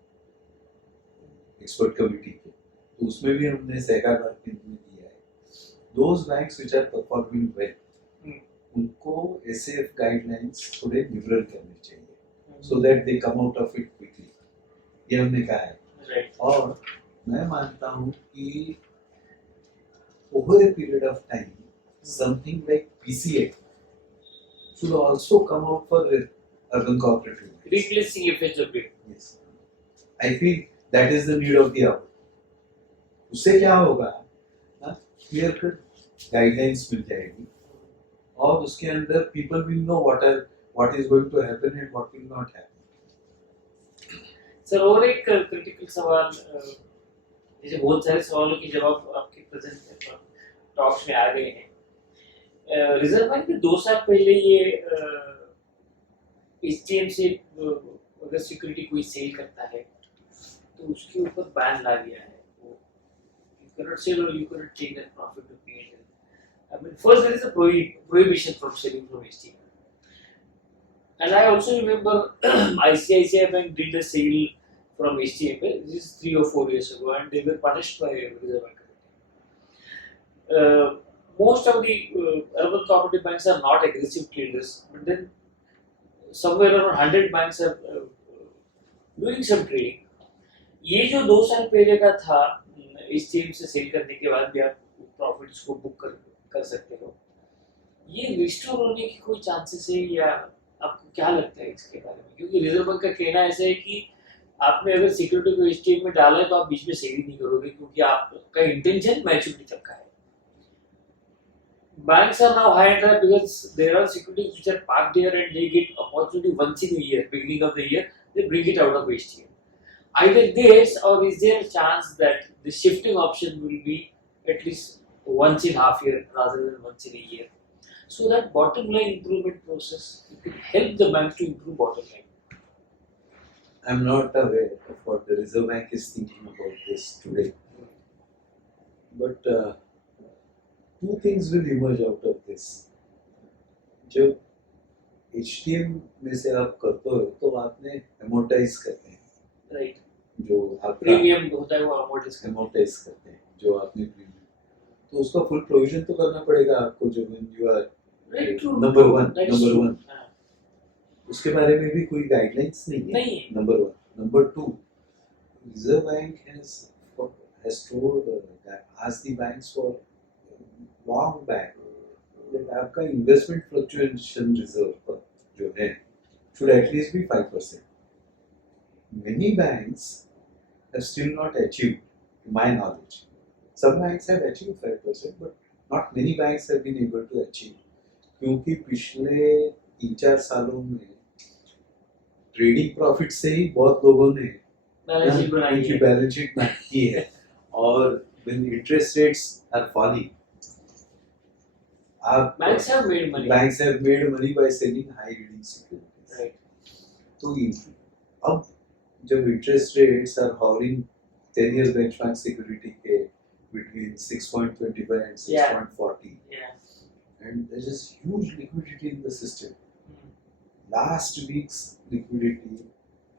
expert committee के, तो उसमें भी हमने सहकार बैंक में दिया है। Those banks which are performing well, उनको SAF guidelines थोड़े liberal करने चाहिए, so that they come out of it quickly. ये हमने कहा है। राइट। और मैं मानता हूँ कि over a period of time, something like PCA should also come out for urban cooperative banks. Replacing FHW. Yes. I feel that is the need of the hour. उससे क्या होगा ना, क्लियर कट गाइडलाइंस मिल जाएगी और उसके अंदर people will know what is going to happen and what will not happen. Sir और एक क्रिटिकल सवाल, जैसे बहुत सारे सवालों के जवाब आपके प्रेजेंट टॉक्स में आ गए हैं। रिजर्व बैंक ने 2 साल पहले ये एचटीएम से अगर सिक्योरिटी कोई सेल करता है तो उसके ऊपर बैन ला दिया है। You cannot sell or you cannot take that profit to P&L. I mean, first there is a prohibition from selling from HTM. And I also remember ICICI Bank did a sale from HTM. This is 3 or 4 years ago, and they were punished by Reserve Bank. Most of the urban cooperative banks are not aggressive traders, but then somewhere around 100 banks are doing some trading. ये जो 2 साल पहले का था, HTM से cell करने के बाद भी आप प्रॉफिट्स को बुक कर सकते हो, ये रिस्टोर होने की कोई चांसेस है या आपको क्या लगता है इसके बारे में? क्योंकि रिजर्व बैंक का कहना ऐसा है कि आपने अगर सिक्योरिटी को HTM में डाला है तो आप बीच में सेल ही नहीं करोगे, क्योंकि आपका इंटेंशन मैच्योरिटी तक का है। Banks are now high and dry because there are securities which are parked there and they get opportunity once in a year, beginning of the year, they bring it out of HTM. Either this, or is there a chance that the shifting option will be at least once in half year rather than once in a year, so that bottom line improvement process, it could help the banks to improve bottom line? I'm not aware of what the Reserve Bank is thinking about this today, but two things will emerge out of this. जब HTM में से आप करते हो तो आपने amortize करते हैं, Right. जो आपका प्रीमियम होता है वो amortize करते हैं जो आपने प्रीमियम, तो उसका फुल प्रोविजन तो करना पड़ेगा आपको जो you are Right, true. Number one. That's true. हाँ, उसके बारे में भी कोई गाइडलाइंस नहीं है। नहीं है। Number 1। Number 2, reserve bank has told asked the banks for long back that आपका इन्वेस्टमेंट फ्लक्चुएशन रिजर्व पर जो है should at least be 5%. Many banks have still not achieved, to my knowledge. Some banks have achieved 5%, but not many banks have been able to achieve. क्योंकि पिछले 3-4 सालों में trading profit से ही बहुत लोगों ने उनकी बैलेंस शीट बनाई की है, और when interest rates are falling, Banks have made money. banks have made money by selling high yielding securities. Right. तो अब जब interest rates are hovering 10 years benchmark security के between 6.25 and 6.40 Yeah. and there is huge liquidity in the system. Mm. Last week's liquidity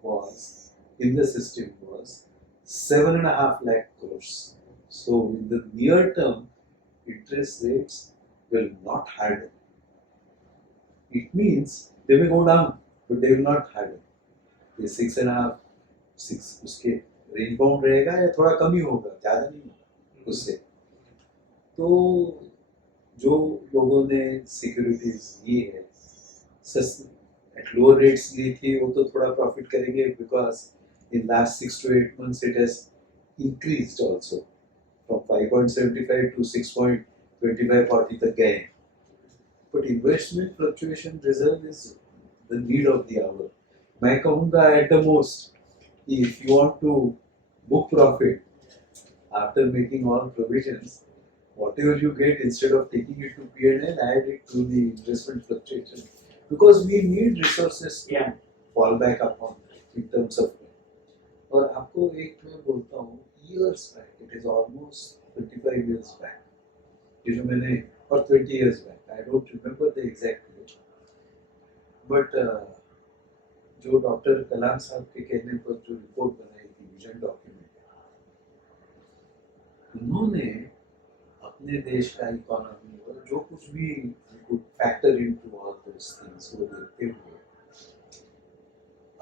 was in the system was 7.5 lakh crores. So in the near term, interest rates will not harden. It means they may go down, but they will not harden. ये 6.5, 6 उसके range bound रहेगा या थोड़ा कम ही होगा, ज़्यादा नहीं होगा उससे. तो जो लोगों ने सिक्योरिटीज ली है एट लोअर रेट्स ली थी वो तो थोड़ा प्रॉफिट करेंगे because in last 6 to 8 months it has increased also from 5.75 to 6.25-40 तक गए. But investment fluctuation reserve is the need of the hour. मैं कहूँगा at the most if you want to book profit after making all provisions, whatever you get instead of taking it to P&L, add it to the investment fluctuation because we need resources to Yeah. fall back upon in terms of. और आपको एक मैं बोलता हूँ years back, it is almost 25 years back, ये जो मैंने और 20 years back, I don't remember the exact date, but जो डॉक्टर कलाम साहब के कहने पर जो रिपोर्ट बनाई थी विजन डॉक्यूमेंट, उन्होंने अपने देश का इकोनॉमी और जो कुछ भी factor into all those things वो देखते हुए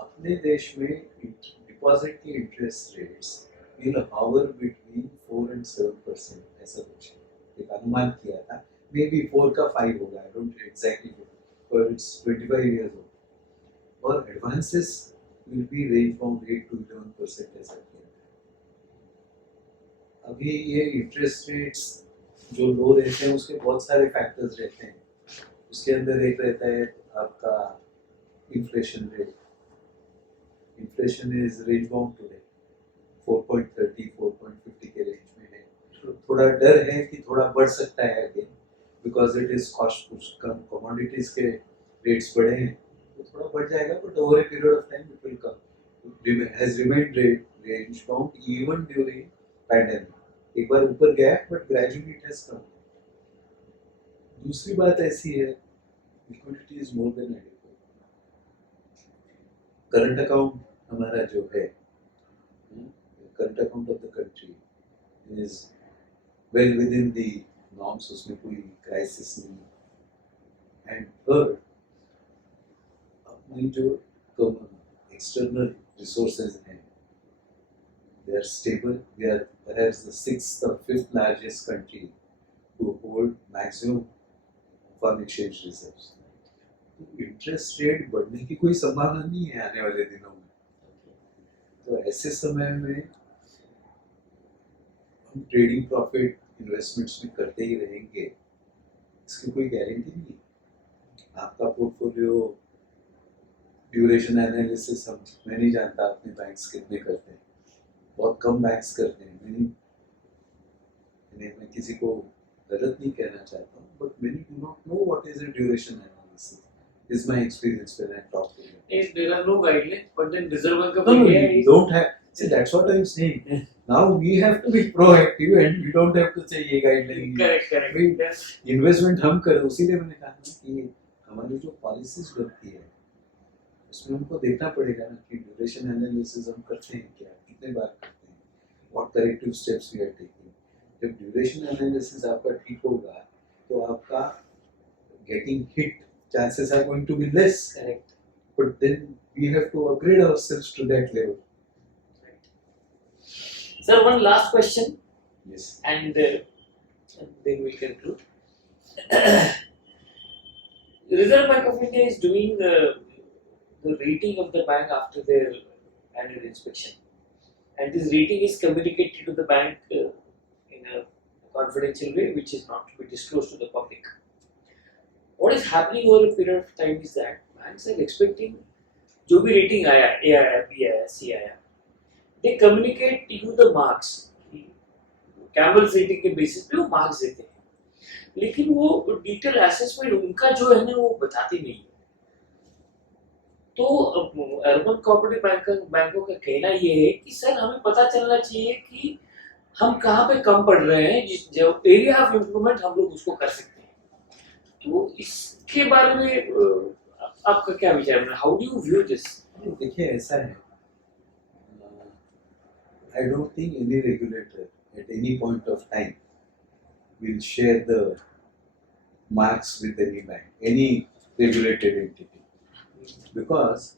अपने देश में डिपॉजिट की interest rates will hover between 4 and 7% ऐसा कुछ एक अनुमान किया था. मे बी 4 का 5 होगा, आई डोंट एग्जैक्टली नो, पर इट्स 25 years old. और advances will be range bound 8 to 11% ऐसा किया था. अभी ये इंटरेस्ट रेट्स जो लो रहते हैं उसके बहुत सारे फैक्टर्स रहते हैं. उसके अंदर एक रहता है आपका inflation rate. Inflation is range bound today 4.30 4.50 के रेंज में है. थोड़ा डर है कि थोड़ा बढ़ सकता है again because it is cost push. Commodities के रेट्स बढ़े हैं तो थोड़ा बढ़ जाएगा, but over a period of time it will come. Has remained range bound even during pandemic. एक बार ऊपर गया but gradually it has come. दूसरी बात ऐसी है liquidity is more than adequate. Current account हमारा जो है current account of the country is well with in the norms. उसमें कोई क्राइसिस नहीं. एंड थर्ड अपनी जो एक्सटर्नल रिसोर्सेज हैं they are stable. We are perhaps the 6th or 5th largest country to hold maximum foreign exchange reserves. Interest rate बढ़ने की कोई संभावना नहीं है आने वाले दिनों में. तो ऐसे समय में हम ट्रेडिंग प्रॉफिट इन्वेस्टमेंट्स में करते ही रहेंगे, इसकी कोई गारंटी नहीं है. आपका पोर्टफोलियो ड्यूरेशन एनालिसिस हम मैं नहीं जानता अपने बैंक्स कितने करते हैं. बहुत कम बैंक्स करते हैं. मैं किसी को गलत नहीं कहना चाहता हूँ, but many do not know what is a duration analysis. Is my experience when I talk to them. Yes, there are no guidelines, but then Reserve Bank of No, India we is don't have. See, that's what I'm saying. Now we have to be proactive and we don't have to say ये guideline. correct. We- Yes. Investment हम करें. उसीलिए मैंने कहा ना कि हमारी जो policies बनती है उसमें हमको देखना पड़ेगा ना कि ड्यूरेशन एनालिसिस हम करते हैं क्या, कितने बार करते हैं, what corrective steps we are taking. जब ड्यूरेशन एनालिसिस आपका ठीक होगा तो आपका getting hit chances are going to be less, Correct. but then we have to upgrade ourselves to that level. Sir, one last question, Yes. and then we conclude. Reserve Bank of India is doing the rating of the bank after their annual inspection, and this rating is communicated to the bank in a confidential way, which is not to be disclosed to the public. What is happening over a period of time is that banks are expecting जो भी rating आया, A आया, B आया, C आया, they communicate you the marks. Campbell's rating के basis पे वो marks देते हैं, लेकिन वो detail assessment उनका जो है ना वो बताते नहीं है. तो अर्बन कोऑपरेटिव बैंकों का कहना ये है कि सर हमें पता चलना चाहिए कि हम कहाँ पे कम पड़ रहे हैं, जिस जो एरिया ऑफ इम्प्रूवमेंट हम लोग उसको कर सकते हैं। तो इसके बारे में आपका क्या विचार है, how do you view this? देखिए ऐसा है, I don't think any regulator at any point of time will share the marks with any bank, any regulated entity, because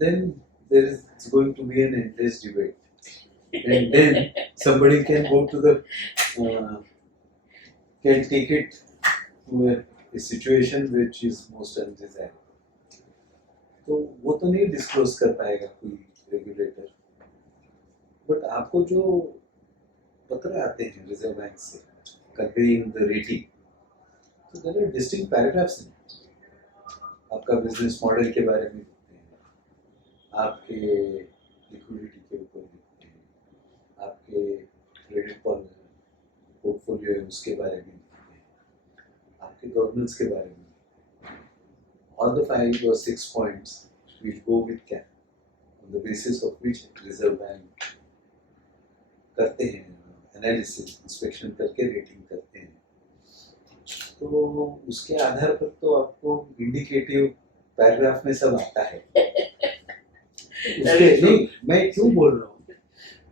then there is going to be an endless debate, and then somebody can go to the can take it to a situation which is most undesirable. तो वो तो नहीं disclose कर पाएगा कोई regulator, but आपको जो पत्र आते हैं रिजर्व बैंक से कन्वेइंग द रेटिंग, तो देयर आर डिस्टिंक्ट पैराग्राफ्स इन, आपका बिजनेस मॉडल के बारे में लिखते हैं, आपके लिक्विडिटी के ऊपर लिखते हैं, आपके क्रेडिट पोर्टफोलियो है उसके बारे में लिखते हैं, आपके गवर्नेंस के बारे में, all the 5 or 6 points which go with cap, on the basis of which Reserve Bank करते हैं एनालिसिस, इंस्पेक्शन करके रेटिंग करते हैं, तो उसके आधार पर तो आपको इंडिकेटिव पैराग्राफ में सब आता है। उसके नहीं, मैं क्यों बोल रहा हूँ,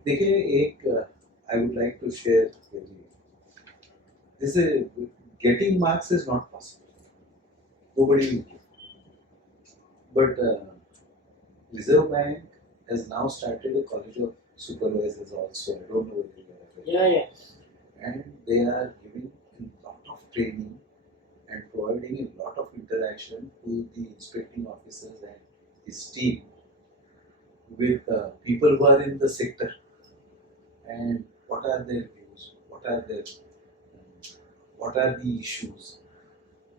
देखिए एक I would like to share this, getting marks is not possible, nobody will give. But Reserve Bank has now started a college of supervisors also. I don't know whether you are aware. Yeah. And they are giving a lot of training and providing a lot of interaction to the inspecting officers and his team with people who are in the sector. And what are their views? What are the issues?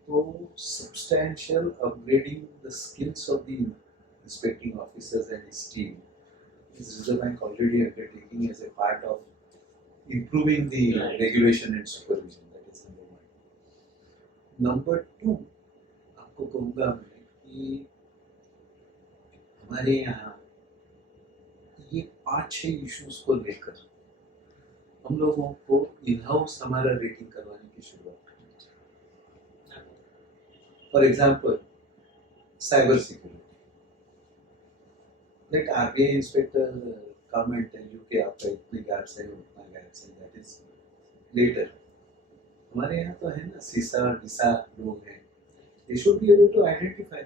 So substantial upgrading the skills of the inspecting officers and his team is Reserve Bank already undertaking as a part of improving the Right. regulation and supervision. That is number one. Number two, आपको कहूँगा मैं कि हमारे यहाँ ये 5-6 issues को लेकर हम लोगों को इन हाउस हमारा रेटिंग करवाने की शुरुआत करनी चाहिए। For example, cyber security. Let RBI inspector come and tell you कि आपका इतने gaps हैं, उतना gaps हैं, that is later. हमारे यहाँ तो है ना सीसा डिसा लोग हैं, they should be able to identify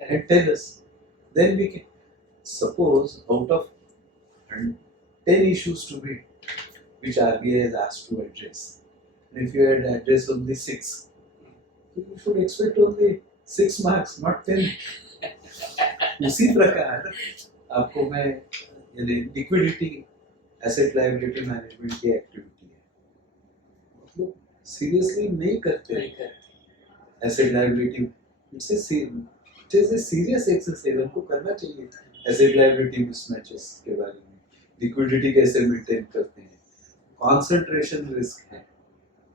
and tell us. Then we can suppose out of 10 issues to be which RBI has asked to address, and if you had addressed only 6, you should expect only 6 marks, not 10. उसी प्रकार आपको मैं liquidity asset liability management की activity है, मतलब seriously नहीं करते asset liability, it's a serious exercise, हमको करना चाहिए एसेट लायबिलिटी मिसमैचेस के बारे में, लिक्विडिटी कैसे मेंटेन करते हैं, कंसंट्रेशन रिस्क है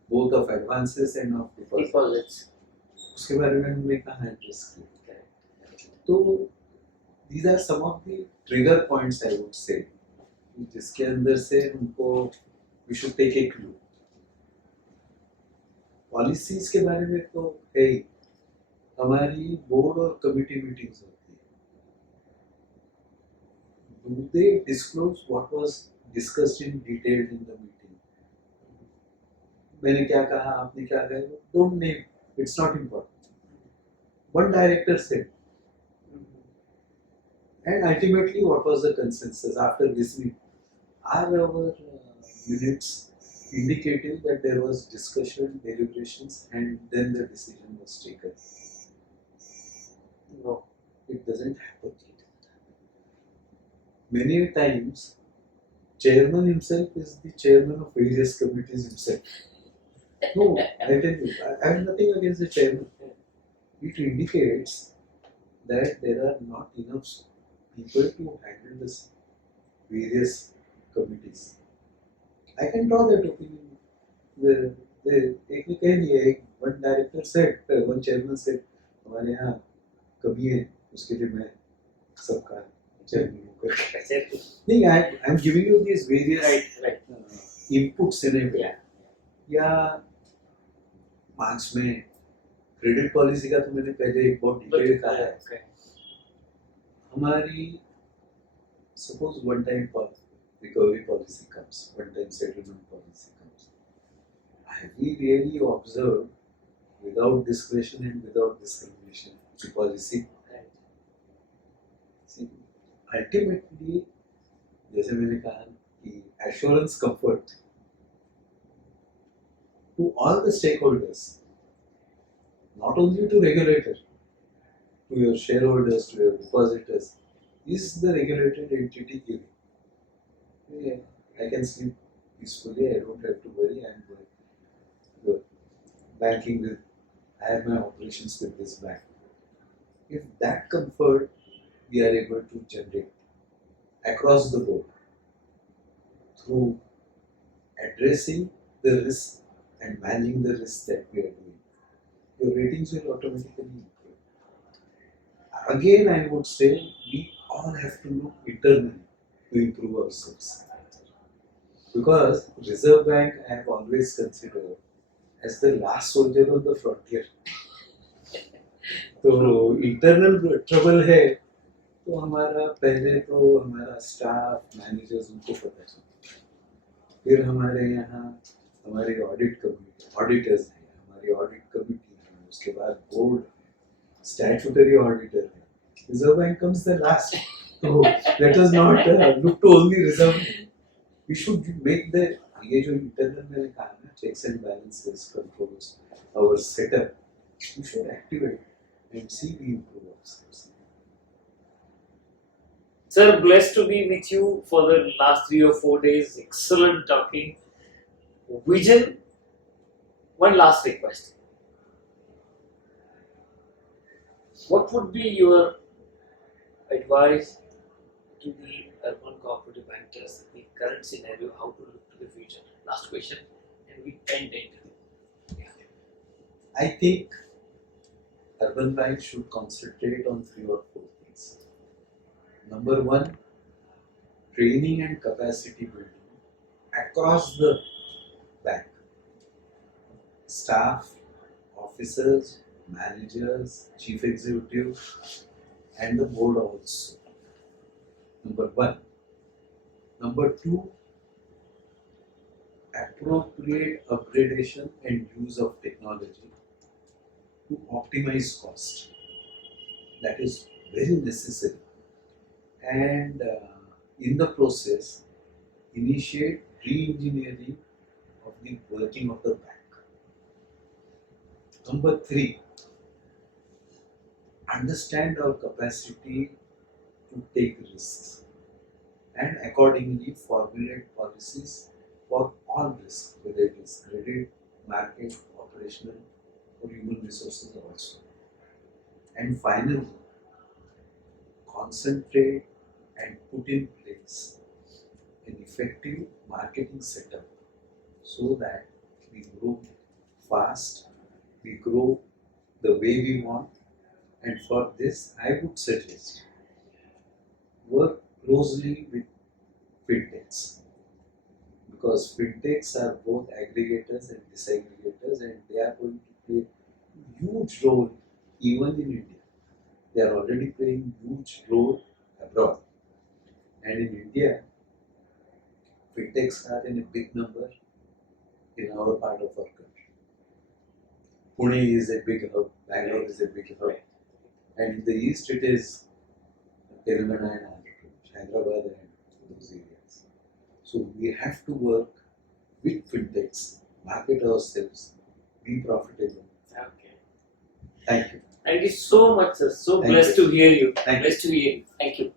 both of advances and of deposits, उसके बारे में हमने कहा एड्रेस किया। तो these are some of the trigger points I would say, जिसके अंदर से हमको we should take a clue. Policies के बारे में तो है ही, हमारी बोर्ड और कमिटी मीटिंग्स होती है, do they disclose what was discussed in detail in the meeting? मैंने क्या कहा, आपने क्या कहा, don't name, it's not important. One director said, and ultimately what was the consensus after this meeting? Are our minutes indicative that there was discussion, deliberations, and then the decision was taken? No, it doesn't happen. Many times, chairman himself is the chairman of various committees himself. No, I tell you, I have nothing against the chairman. It indicates that there are not enough people to handle this various committees. I can draw that opinion. एक ने कह दिया, एक one director said, one chairman said, हमारे यहाँ कमी है उसके लिए मैं सबका चैनल करके Exactly. नहीं I am giving you this various Right. Inputs in A way Yeah. या मार्क्स में क्रेडिट पॉलिसी का तो मैंने पहले एक बहुत डिटेल कहा है Okay. हमारी suppose one time recovery policy comes, one time settlement policy comes. Have we really observed without discretion and without discrimination the policy? Right. See, ultimately, जैसे मैंने कहा कि assurance comfort to all the stakeholders, not only to regulator, to your shareholders, to your depositors, is the regulated entity giving. Yeah, I can sleep peacefully. I don't have to worry. I am good. Banking with, I have my operations with this bank. If that comfort we are able to generate across the board through addressing the risk and managing the risk that we are doing, your ratings will automatically improve. Again, I would say we all have to look internally to improve ourselves. Because Reserve Bank I have always considered as the last soldier on the frontier. तो internal trouble है तो हमारा पहले तो हमारा staff managers उनको पता चलता फिर हमारे यहाँ हमारी ऑडिट कमिटी ऑडिटर्स हैं हमारी ऑडिट कमिटी है उसके बाद बोर्ड है स्टैट्यूटरी ऑडिटर है Reserve Bank comes the last तो let us not look to only Reserve Bank we should make the ये जो internal मैंने कहा ना checks and balances controls our setup we should activate and see we improve ourselves. Sir, blessed to be with you for the last 3 or 4 days. Excellent talking. Vision. One last request. What would be your advice to the urban cooperative bankers in the current scenario, how to look to the future? Last question, and we end it. I think urban banks should concentrate on 3 or 4 things. Number 1, training and capacity building across the bank. Staff, officers, managers, chief executive, and the board also. Number 1. Number 2, appropriate upgradation and use of technology to optimize cost. That is very necessary. And in the process, initiate re-engineering of the working of the bank. Number 3, understand our capacity to take risks and accordingly formulate policies for all risks, whether it is credit, market, operational, or human resources also. And finally, concentrate and put in place an effective marketing setup so that we grow fast, we grow the way we want, and for this I would suggest work closely with fintechs because fintechs are both aggregators and disaggregators and they are going to play huge role even in India. They are already playing huge role abroad. And in India, fintechs are in a big number in our part of our country. Pune is a big hub, Bangalore is a big hub. And in the east it is Telangana and Andhra Pradesh, Hyderabad and those areas. So we have to work with fintechs, market ourselves, be profitable. Okay. Thank you. Thank you so much, sir. So Thank blessed you. to hear you. Thank you. Blessed to hear you. Thank you.